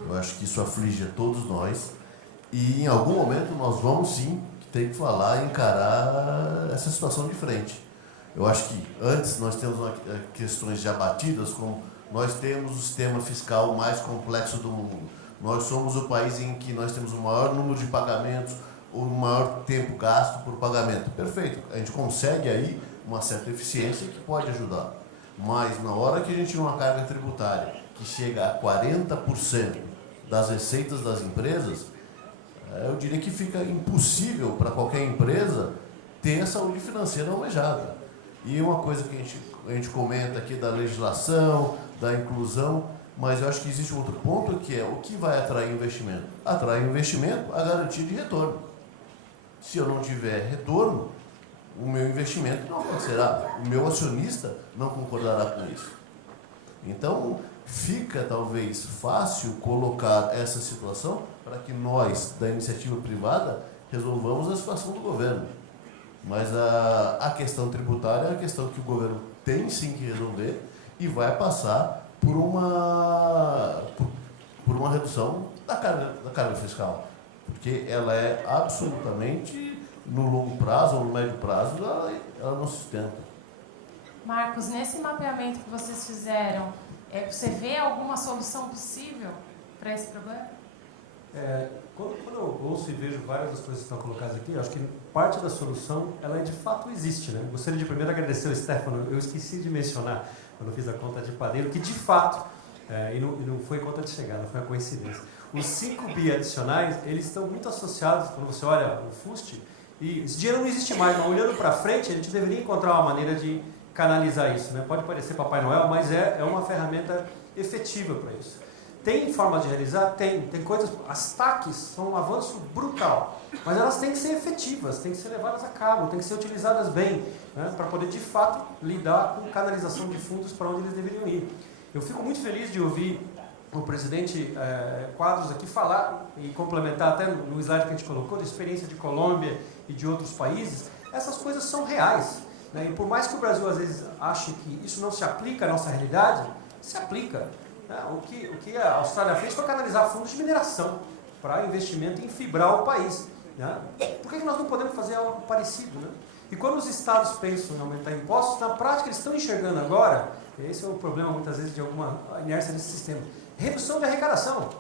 Eu acho que isso aflige a todos nós e em algum momento nós vamos sim ter que falar e encarar essa situação de frente. Eu acho que antes nós temos questões já batidas, como nós temos o sistema fiscal mais complexo do mundo. Nós somos o país em que nós temos o maior número de pagamentos, o maior tempo gasto por pagamento. Perfeito, a gente consegue aí uma certa eficiência que pode ajudar. Mas na hora que a gente tem uma carga tributária que chega a 40% das receitas das empresas, eu diria que fica impossível para qualquer empresa ter a saúde financeira almejada. E uma coisa que a gente comenta aqui da legislação, da inclusão, mas eu acho que existe um outro ponto que é o que vai atrair investimento. Atrai investimento a garantia de retorno. Se eu não tiver retorno, o meu investimento não acontecerá. O meu acionista não concordará com isso. Então, fica talvez fácil colocar essa situação para que nós, da iniciativa privada, resolvamos a situação do governo. Mas a questão tributária é uma questão que o governo tem sim que resolver e vai passar por uma redução da carga fiscal. Porque ela é absolutamente, no longo prazo ou no médio prazo, ela não sustenta. Marcos, nesse mapeamento que vocês fizeram, você vê alguma solução possível para esse problema? Quando eu ouço e vejo várias das coisas que estão colocadas aqui, eu acho que parte da solução, ela de fato existe, né? Gostaria de primeiro agradecer ao Stefano, eu esqueci de mencionar, quando eu fiz a conta de padeiro, que de fato, e não foi conta de chegada, foi uma coincidência. Os 5 bi adicionais, eles estão muito associados, quando você olha o FUST, e esse dinheiro não existe mais, mas olhando para frente, a gente deveria encontrar uma maneira de canalizar isso, né? Pode parecer Papai Noel, mas é uma ferramenta efetiva para isso. Tem forma de realizar? Tem coisas, as TACs são um avanço brutal, mas elas têm que ser efetivas, têm que ser levadas a cabo, têm que ser utilizadas bem, né, para poder de fato lidar com canalização de fundos para onde eles deveriam ir. Eu fico muito feliz de ouvir o presidente Quadros aqui falar e complementar até no slide que a gente colocou, da experiência de Colômbia e de outros países. Essas coisas são reais, né, e por mais que o Brasil às vezes ache que isso não se aplica à nossa realidade, se aplica. O que a Austrália fez foi canalizar fundos de mineração para investimento em fibrar o país. Né? Por que nós não podemos fazer algo parecido? Né? E quando os estados pensam em aumentar impostos, na prática eles estão enxergando agora, esse é o problema muitas vezes de alguma inércia desse sistema, redução de arrecadação.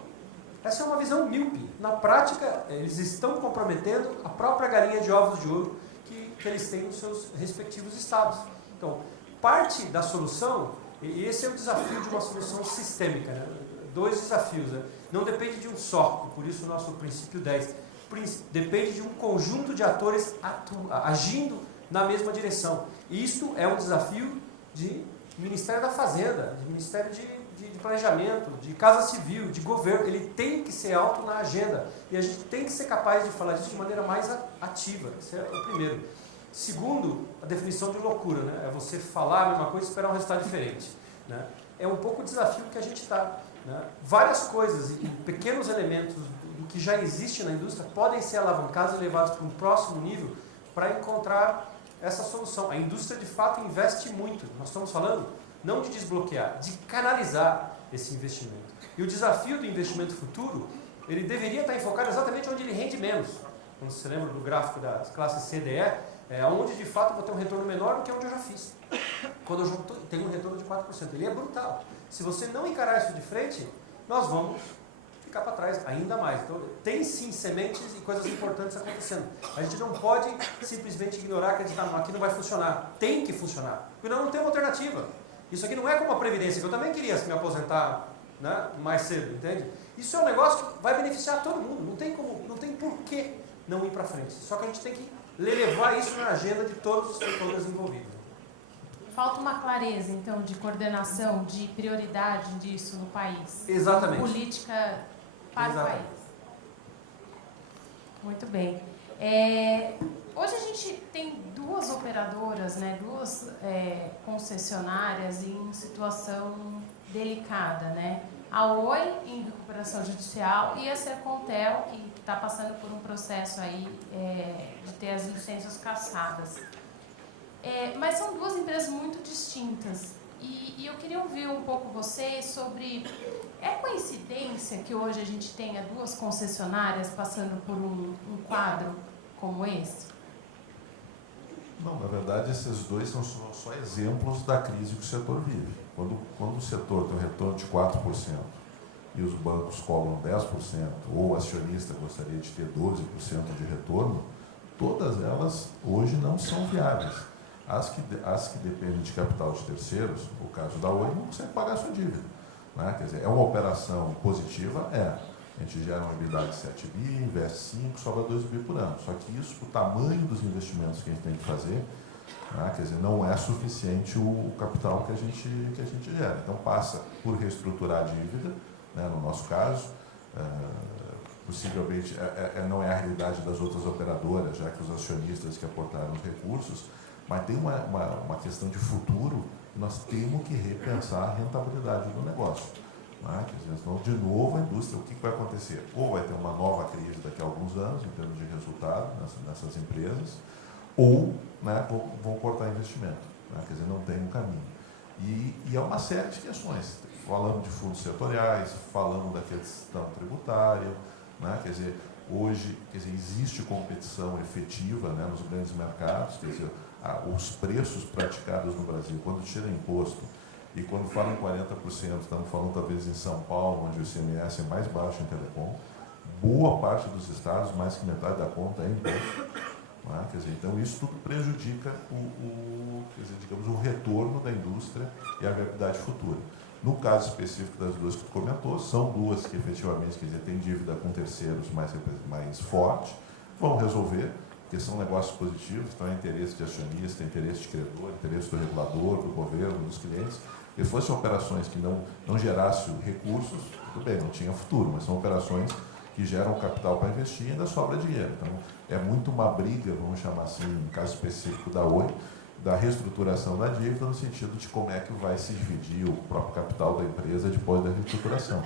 Essa é uma visão míope. Na prática, eles estão comprometendo a própria galinha de ovos de ouro que eles têm nos seus respectivos estados. Então, parte da solução... E esse é o desafio de uma solução sistêmica, né? 2 desafios, né? Não depende de um só, por isso o nosso princípio 10. Depende de um conjunto de atores agindo na mesma direção. E isto é um desafio de Ministério da Fazenda, de Ministério de Planejamento, de Casa Civil, de governo. Ele tem que ser alto na agenda. E a gente tem que ser capaz de falar disso de maneira mais ativa. Esse é o primeiro. Segundo, a definição de loucura, né? É você falar a mesma coisa e esperar um resultado diferente, né? É um pouco o desafio que a gente está, né? Várias coisas e pequenos elementos do que já existe na indústria podem ser alavancados e levados para um próximo nível para encontrar essa solução. A indústria, de fato, investe muito. Nós estamos falando não de desbloquear, de canalizar esse investimento. E o desafio do investimento futuro, ele deveria estar enfocado exatamente onde ele rende menos. Quando você lembra do gráfico das classes CDE, é onde, de fato, eu vou ter um retorno menor do que onde eu já fiz. Quando eu já tenho um retorno de 4%. Ele é brutal. Se você não encarar isso de frente, nós vamos ficar para trás ainda mais. Então, tem sim sementes e coisas importantes acontecendo. A gente não pode simplesmente ignorar, acreditar, não, aqui não vai funcionar. Tem que funcionar. Porque nós não temos alternativa. Isso aqui não é como a Previdência, que eu também queria me aposentar, né, mais cedo, entende? Isso é um negócio que vai beneficiar todo mundo. Não tem por que não ir para frente. Só que a gente tem que levar isso na agenda de todos os setores envolvidos. Falta uma clareza, então, de coordenação, de prioridade disso no país. Exatamente. Política para o país. Muito bem. Hoje a gente tem duas operadoras, né, duas concessionárias em situação delicada, né? A Oi em recuperação judicial e a Sercontel, que está passando por um processo aí de ter as licenças cassadas. Mas são duas empresas muito distintas. E eu queria ouvir um pouco vocês sobre... É coincidência que hoje a gente tenha duas concessionárias passando por um quadro como esse? Não, na verdade, esses dois são só exemplos da crise que o setor vive. Quando o setor tem um retorno de 4% e os bancos cobram 10%, ou o acionista gostaria de ter 12% de retorno, todas elas hoje não são viáveis. As que dependem de capital de terceiros, o caso da Oi, não consegue pagar a sua dívida, né? Quer dizer, é uma operação positiva? A gente gera uma EBITDA de 7 bi, investe 5, sobra 2 bi por ano. Só que isso, o tamanho dos investimentos que a gente tem que fazer, né? Quer dizer, não é suficiente o capital que a gente gera. Então passa por reestruturar a dívida, né? No nosso caso, possivelmente não é a realidade das outras operadoras, já que os acionistas que aportaram os recursos, mas tem uma questão de futuro, nós temos que repensar a rentabilidade do negócio. Né? Quer dizer, senão, de novo, a indústria, o que vai acontecer? Ou vai ter uma nova crise daqui a alguns anos, em termos de resultado nessas empresas, ou, né, vão cortar investimento. Né? Quer dizer, não tem um caminho. E é uma série de questões. Falamos de fundos setoriais, falamos da questão tributária, né? Quer dizer, hoje existe competição efetiva, né, nos grandes mercados, quer dizer, os preços praticados no Brasil, quando tira imposto, e quando fala em 40%, estamos falando talvez em São Paulo, onde o ICMS é mais baixo em telecom, boa parte dos estados, mais que metade da conta é imposto. Né? Quer dizer, então isso tudo prejudica digamos, o retorno da indústria e a viabilidade futura. No caso específico das duas que tu comentou, são duas que efetivamente, quer dizer, têm dívida com terceiros mais forte, vão resolver, porque são negócios positivos, então é interesse de acionista, é interesse de credor, é interesse do regulador, do governo, dos clientes. Se fossem operações que não gerassem recursos, tudo bem, não tinha futuro, mas são operações que geram capital para investir e ainda sobra dinheiro. Então, é muito uma briga, vamos chamar assim, no caso específico da Oi, da reestruturação da dívida, no sentido de como é que vai se dividir o próprio capital da empresa depois da reestruturação.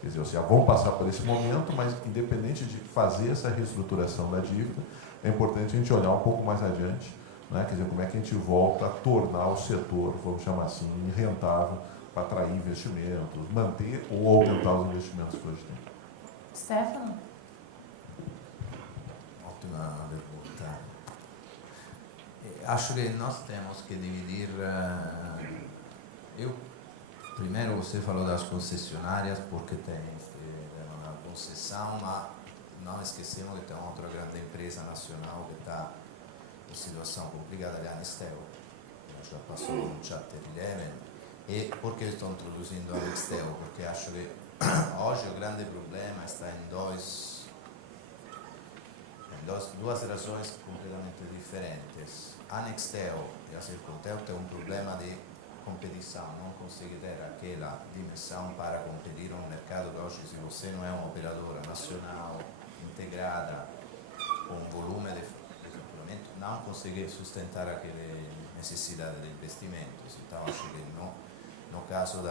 Quer dizer, já vão passar por esse momento, mas independente de fazer essa reestruturação da dívida, é importante a gente olhar um pouco mais adiante, né? Quer dizer, como é que a gente volta a tornar o setor, vamos chamar assim, rentável, para atrair investimentos, manter ou aumentar os investimentos que hoje tem. Stefano? Ottima pergunta. Acho que nós temos que dividir. Primeiro você falou das concessionárias, porque tem uma concessão, mas não esquecemos que tem outra grande empresa nacional que está em situação complicada, que é a Nextel, que já passou no Chapter 11. E por que estou introduzindo a Nextel? Porque acho que hoje o grande problema está em duas razões completamente diferentes. A Nextel e a Sercontel têm um problema de competição, não consegue ter aquela dimensão para competir no mercado que hoje, se você não é uma operadora nacional integrada com volume de momento não consegue sustentar aquela necessidade de investimentos. Então, acho que no caso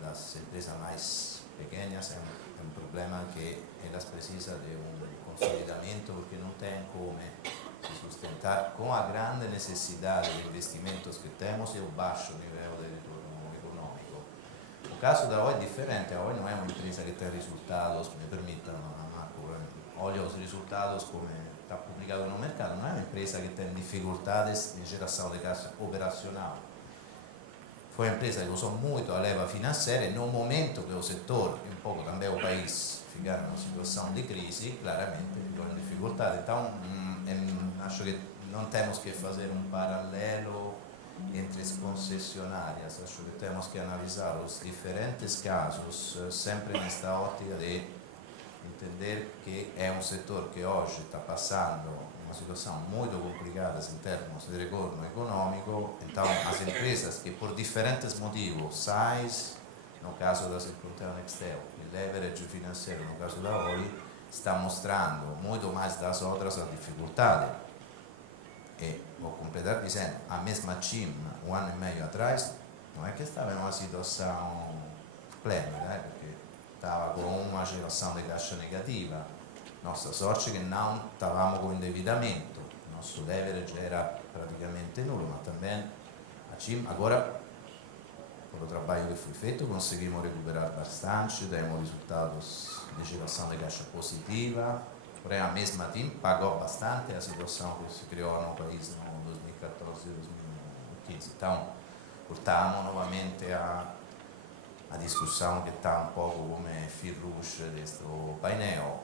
das empresas mais pequenas é um problema que elas precisam de consolidamento porque não tem como se sustentar com a grande necessidade de investimentos que temos e o baixo nível de retorno econômico. O caso da Oi é diferente, a Oi não é uma empresa que tem resultados, me permitam, Marco, olha os resultados como está publicado no mercado, não é uma empresa que tem dificuldades de geração de caixa operacional. Foi uma empresa que usou muito a leva financeira e no momento que o setor, e um pouco também o país, ficaram numa situação de crise, claramente ficou em dificuldade. Então, acho que não temos que fazer um paralelo entre as concessionárias, acho que temos que analisar os diferentes casos sempre nesta ótica de entender que é um setor que hoje está passando uma situação muito complicada em termos de retorno econômico, então as empresas que por diferentes motivos, size, no caso da Circunterra Nextel, e leverage financeiro no caso da Oi, está mostrando muito mais das outras a dificuldade. E vou completar dizendo, a mesma TIM, um ano e meio atrás, não é que estava em uma situação esplêndida, porque estava com uma geração de caixa negativa. Nossa sorte é que não estávamos com endividamento, nosso leverage era praticamente nulo, mas também a TIM, agora, pelo trabalho que foi feito, conseguimos recuperar bastante, temos resultados de geração de caixa positiva, porém a mesma TIM pagou bastante a situação que se criou no país no 2014 e 2015. Então, portamos novamente a discussão que está um pouco como fil rouge deste painel.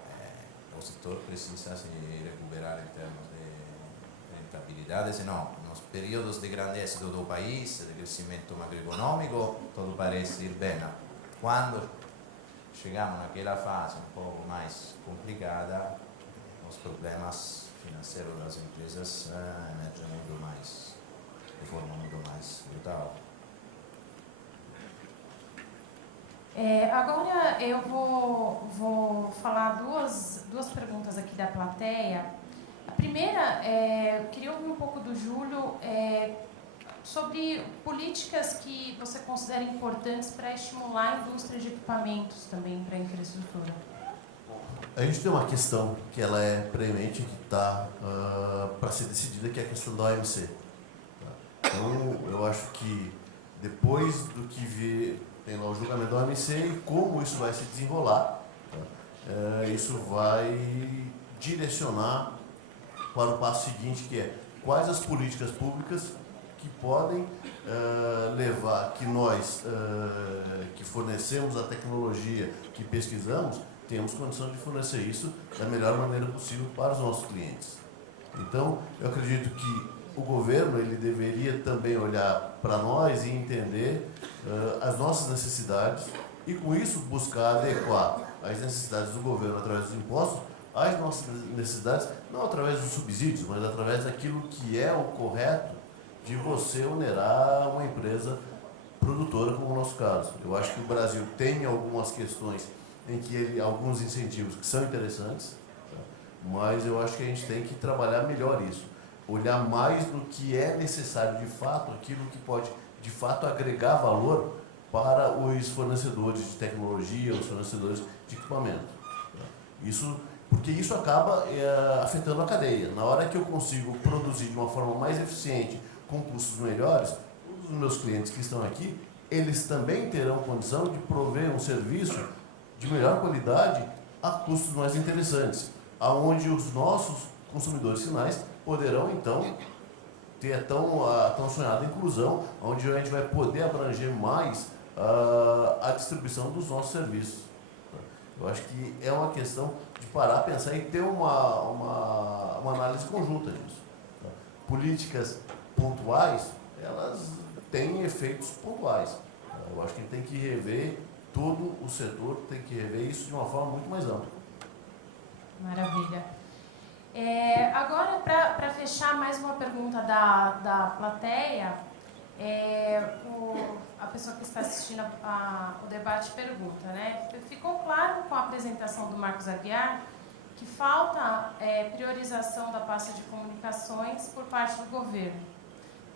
O setor precisa se recuperar em termos de rentabilidade, senão nos períodos de grande êxito do país, de crescimento macroeconômico, tudo parece ir bem. Quando chegamos naquela fase um pouco mais complicada, os problemas financeiros das empresas emergem muito mais, de forma muito mais brutal. Agora eu vou falar duas perguntas aqui da plateia. A primeira, eu queria ouvir um pouco do Júlio sobre políticas que você considera importantes para estimular a indústria de equipamentos também para a infraestrutura. A gente tem uma questão que ela é premente, que está para ser decidida, que é a questão da OMC. Então, eu acho que depois do que tem lá o julgamento da OMC e como isso vai se desenrolar, isso vai direcionar para o passo seguinte, que é quais as políticas públicas que podem levar que nós, que fornecemos a tecnologia, que pesquisamos, temos condição de fornecer isso da melhor maneira possível para os nossos clientes. Então, eu acredito que o governo ele deveria também olhar para nós e entender as nossas necessidades e, com isso, buscar adequar as necessidades do governo através dos impostos às nossas necessidades, não através dos subsídios, mas através daquilo que é o correto de você onerar uma empresa produtora, como o nosso caso. Eu acho que o Brasil tem algumas questões em que alguns incentivos que são interessantes, mas eu acho que a gente tem que trabalhar melhor isso. Olhar mais no que é necessário de fato, aquilo que pode de fato agregar valor para os fornecedores de tecnologia, os fornecedores de equipamento. Porque isso acaba afetando a cadeia. Na hora que eu consigo produzir de uma forma mais eficiente, com custos melhores, os meus clientes que estão aqui, eles também terão condição de prover um serviço de melhor qualidade a custos mais interessantes, aonde os nossos consumidores finais poderão, então, ter a tão sonhada inclusão, onde a gente vai poder abranger mais a distribuição dos nossos serviços. Eu acho que é uma questão de parar, pensar e ter uma análise conjunta disso. Políticas pontuais, elas têm efeitos pontuais. Eu acho que a gente tem que rever todo o setor, tem que rever isso de uma forma muito mais ampla. Maravilha. Agora, para fechar, mais uma pergunta da plateia. A pessoa que está assistindo o debate pergunta, né? Ficou claro com a apresentação do Marcos Aguiar que falta priorização da pasta de comunicações por parte do governo.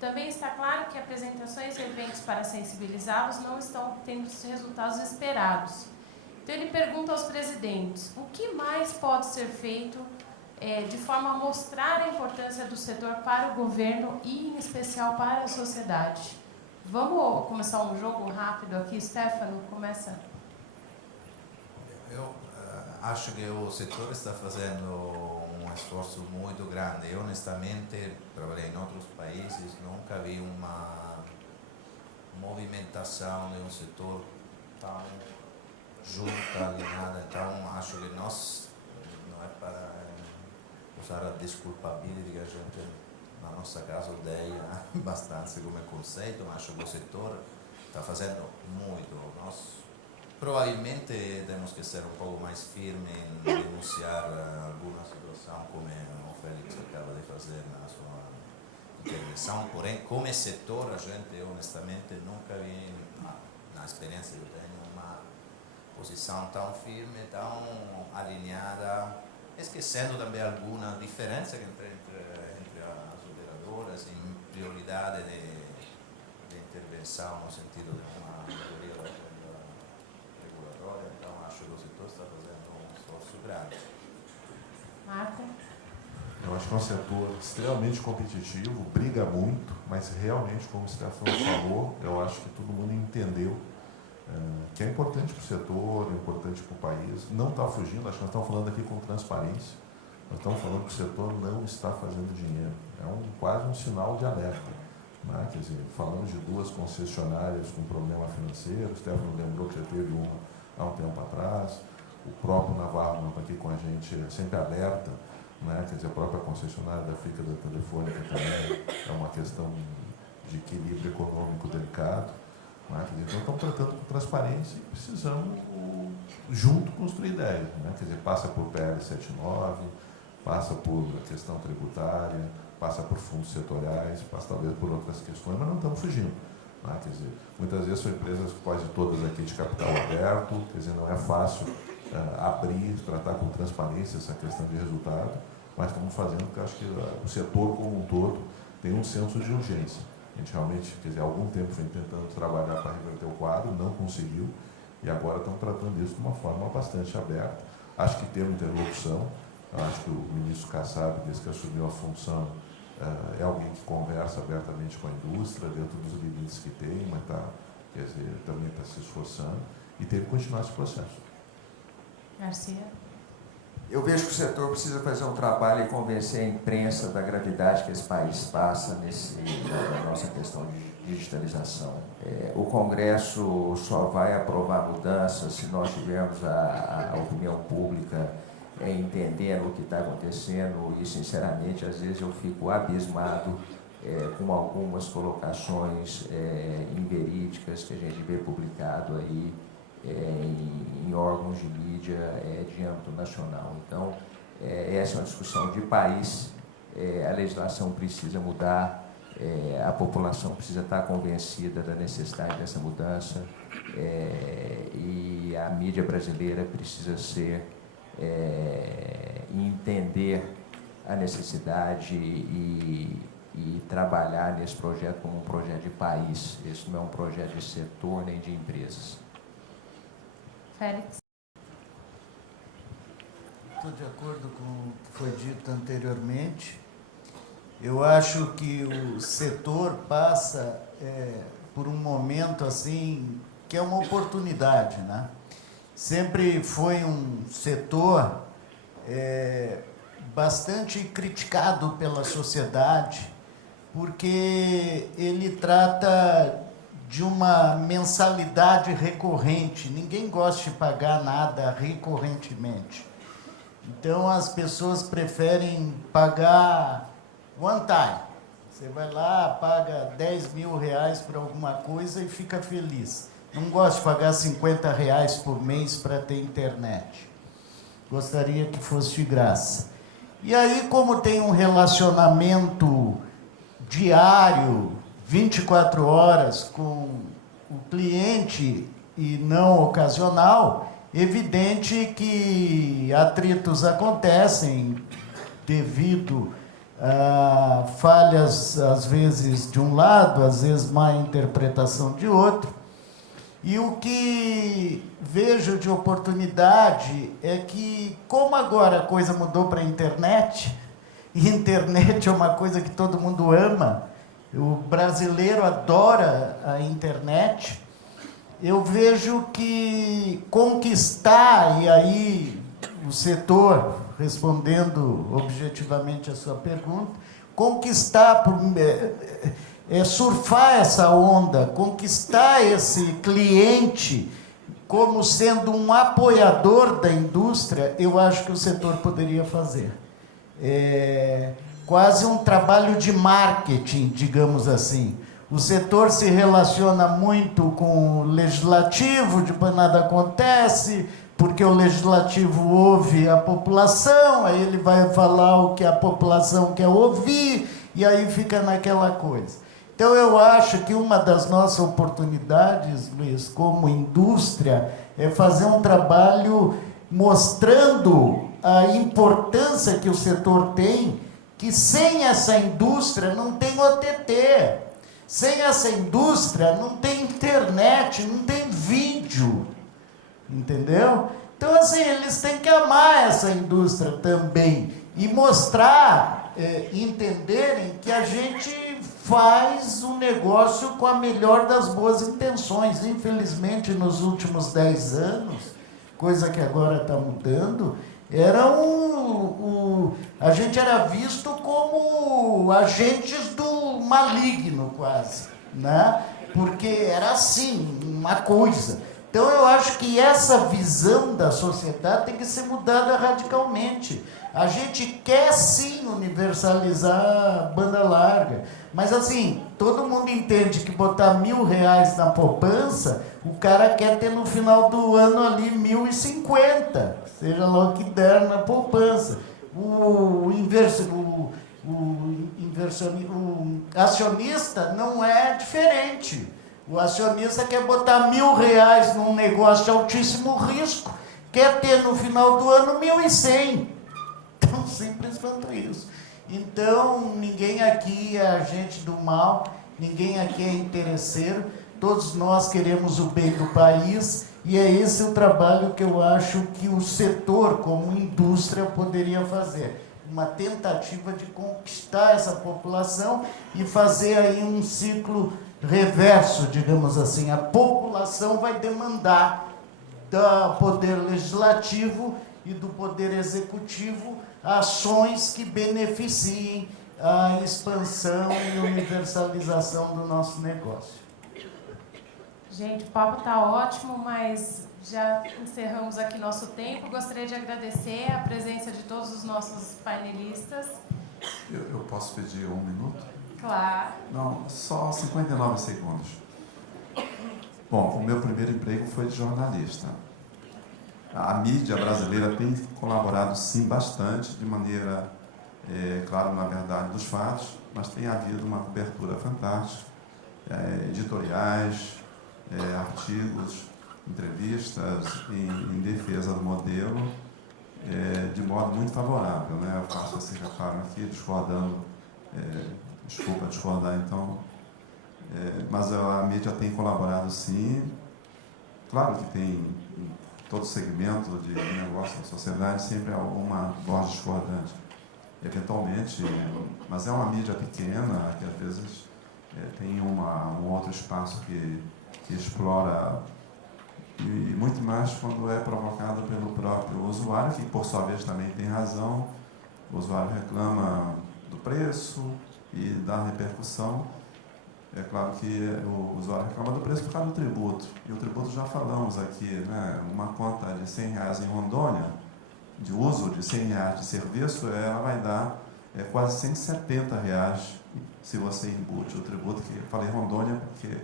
Também está claro que apresentações e eventos para sensibilizá-los não estão tendo os resultados esperados. Então, ele pergunta aos presidentes, o que mais pode ser feito de forma a mostrar a importância do setor para o governo e, em especial, para a sociedade? Vamos começar um jogo rápido aqui. Stefano, começa. Eu acho que o setor está fazendo um esforço muito grande. Eu, honestamente, trabalhei em outros países, nunca vi uma movimentação de um setor tão junta, alinhada. Então, acho que nós, não é para usar a desculpabilidade que a gente, na nossa casa, odeia bastante como conceito, mas acho que o setor está fazendo muito. Nós provavelmente temos que ser um pouco mais firmes em denunciar alguma situação, como o Félix acaba de fazer na sua intervenção. Porém, como setor, a gente, honestamente, nunca vi, na experiência que eu tenho, uma posição tão firme, tão alinhada, esquecendo também alguma diferença entre as operadoras em prioridade de intervenção no sentido de uma melhoria da agenda regulatória. Então, acho que o setor está fazendo um esforço grande. Marco? Eu acho que é um setor extremamente competitivo, briga muito, mas realmente, como o Stefano falou, eu acho que todo mundo entendeu que é importante para o setor, é importante para o país. Não está fugindo, acho que nós estamos falando aqui com transparência. Nós estamos falando que o setor não está fazendo dinheiro. É quase um sinal de alerta. Né? Quer dizer, falamos de 2 concessionárias com problema financeiro, o Stefano lembrou que já teve uma há um tempo atrás, o próprio Navarro está aqui com a gente, sempre alerta, né? Quer dizer, a própria concessionária da Fica da Telefônica também é uma questão de equilíbrio econômico delicado. Né? Quer dizer, então estamos tratando com transparência e precisamos, junto, construir ideias. Né? Quer dizer, passa por PL 79, passa por questão tributária, passa por fundos setoriais, passa talvez por outras questões, mas não estamos fugindo. Né? Quer dizer, muitas vezes são empresas quase todas aqui de capital aberto, quer dizer, não é fácil abrir, tratar com transparência essa questão de resultado, mas estamos fazendo porque acho que o setor como um todo tem um senso de urgência. A gente realmente, quer dizer, há algum tempo vem tentando trabalhar para reverter o quadro, não conseguiu, e agora estamos tratando isso de uma forma bastante aberta. Acho que temos interlocução, acho que o ministro Kassab, desde que assumiu a função, é alguém que conversa abertamente com a indústria, dentro dos limites que tem, mas quer dizer, também está se esforçando, e tem que continuar esse processo. Garcia? Eu vejo que o setor precisa fazer um trabalho e convencer a imprensa da gravidade que esse país passa na nossa questão de digitalização. O Congresso só vai aprovar mudanças se nós tivermos a opinião pública entendendo o que está acontecendo e, sinceramente, às vezes eu fico abismado com algumas colocações inverídicas que a gente vê publicado aí em órgãos de mídia de âmbito nacional. Então, essa é uma discussão de país, a legislação precisa mudar, a população precisa estar convencida da necessidade dessa mudança e a mídia brasileira precisa entender a necessidade e trabalhar nesse projeto como um projeto de país. Esse não é um projeto de setor nem de empresas. Félix? Estou de acordo com o que foi dito anteriormente. Eu acho que o setor passa por um momento assim que é uma oportunidade, né? Sempre foi um setor bastante criticado pela sociedade, porque ele trata de uma mensalidade recorrente. Ninguém gosta de pagar nada recorrentemente. Então, as pessoas preferem pagar one time. Você vai lá, paga 10 mil reais por alguma coisa e fica feliz. Não gosta de pagar 50 reais por mês para ter internet. Gostaria que fosse de graça. E aí, como tem um relacionamento diário, 24 horas com o cliente e não ocasional, Evidente que atritos acontecem devido a falhas, às vezes, de um lado, às vezes má interpretação de outro. E o que vejo de oportunidade é que, como agora a coisa mudou para a internet, e internet é uma coisa que todo mundo ama, o brasileiro adora a internet, eu vejo que conquistar, e aí o setor, respondendo objetivamente a sua pergunta, conquistar, surfar essa onda, conquistar esse cliente como sendo um apoiador da indústria, eu acho que o setor poderia fazer. É quase um trabalho de marketing, digamos assim. O setor se relaciona muito com o legislativo, depois nada acontece, porque o legislativo ouve a população, aí ele vai falar o que a população quer ouvir, e aí fica naquela coisa. Então, eu acho que uma das nossas oportunidades, Luiz, como indústria, é fazer um trabalho mostrando a importância que o setor tem, que sem essa indústria não tem OTT, sem essa indústria não tem internet, não tem vídeo, entendeu? Então, assim, eles têm que amar essa indústria também e mostrar, entenderem que a gente faz um negócio com a melhor das boas intenções. Infelizmente, nos últimos 10 anos, coisa que agora está mudando, a gente era visto como agentes do maligno, quase, né? Porque era assim, uma coisa. Então, eu acho que essa visão da sociedade tem que ser mudada radicalmente. A gente quer, sim, universalizar a banda larga, mas, assim, todo mundo entende que botar R$1.000 na poupança, o cara quer ter no final do ano ali 1.050, seja lá o que der na poupança. O acionista não é diferente. O acionista quer botar R$1.000 num negócio de altíssimo risco, quer ter no final do ano 1.100. Tão simples quanto isso. Então, ninguém aqui é agente do mal, ninguém aqui é interesseiro, todos nós queremos o bem do país, e é esse o trabalho que eu acho que o setor, como indústria, poderia fazer. Uma tentativa de conquistar essa população e fazer aí um ciclo reverso, digamos assim. A população vai demandar do poder legislativo e do poder executivo ações que beneficiem a expansão e universalização do nosso negócio. Gente, o papo está ótimo, mas já encerramos aqui nosso tempo. Gostaria de agradecer a presença de todos os nossos painelistas. Eu posso pedir 1 minuto? Claro. Não, só 59 segundos. Bom, o meu primeiro emprego foi de jornalista. A mídia brasileira tem colaborado, sim, bastante, de maneira, claro, na verdade, dos fatos, mas tem havido uma cobertura fantástica, editoriais, artigos, entrevistas em defesa do modelo, de modo muito favorável, né? Eu faço esse reparo aqui, discordando, desculpa discordar, então, mas a mídia tem colaborado, sim. Claro que tem todo segmento de negócio da sociedade, sempre há alguma voz discordante, eventualmente, mas é uma mídia pequena, que às vezes tem um outro espaço que explora, e muito mais quando é provocado pelo próprio usuário, que por sua vez também tem razão. O usuário reclama do preço e da repercussão. É claro que o usuário reclama do preço por causa do tributo. E o tributo já falamos aqui, né? Uma conta de R$100 em Rondônia, de uso de R$100 de serviço, ela vai dar quase R$170 se você embute o tributo, que eu falei Rondônia porque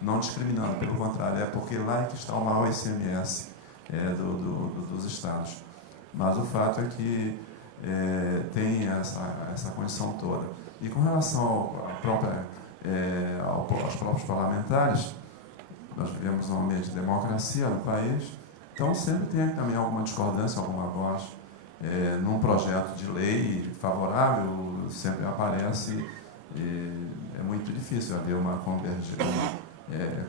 não discriminando, pelo contrário, é porque lá é que está o maior ICMS dos estados. Mas o fato é que tem essa condição toda. E com relação aos próprios parlamentares, nós vivemos num ambiente de democracia no país, Então, sempre tem também alguma discordância, alguma voz. Num projeto de lei favorável, sempre aparece, é muito difícil haver uma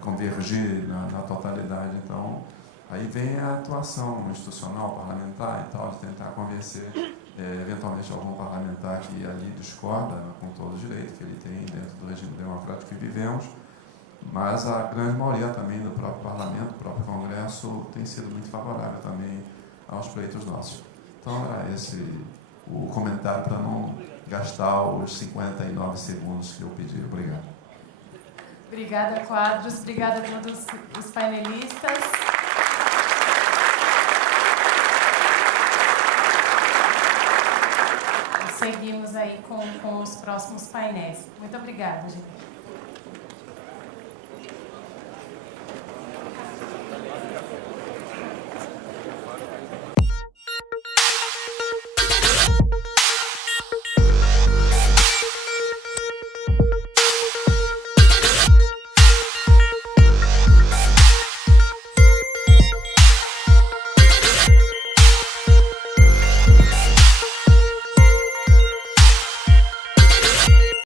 convergir na totalidade. Então, aí vem a atuação institucional, parlamentar e tal, de tentar convencer eventualmente algum parlamentar que ali discorda, com todo o direito que ele tem dentro do regime democrático que vivemos, mas a grande maioria também do próprio parlamento, do próprio Congresso, tem sido muito favorável também aos pleitos nossos. Então, era esse o comentário para não gastar os 59 segundos que eu pedi. Obrigado. Obrigada, Quadros. Obrigada a todos os painelistas. Seguimos aí com os próximos painéis. Muito obrigada, gente.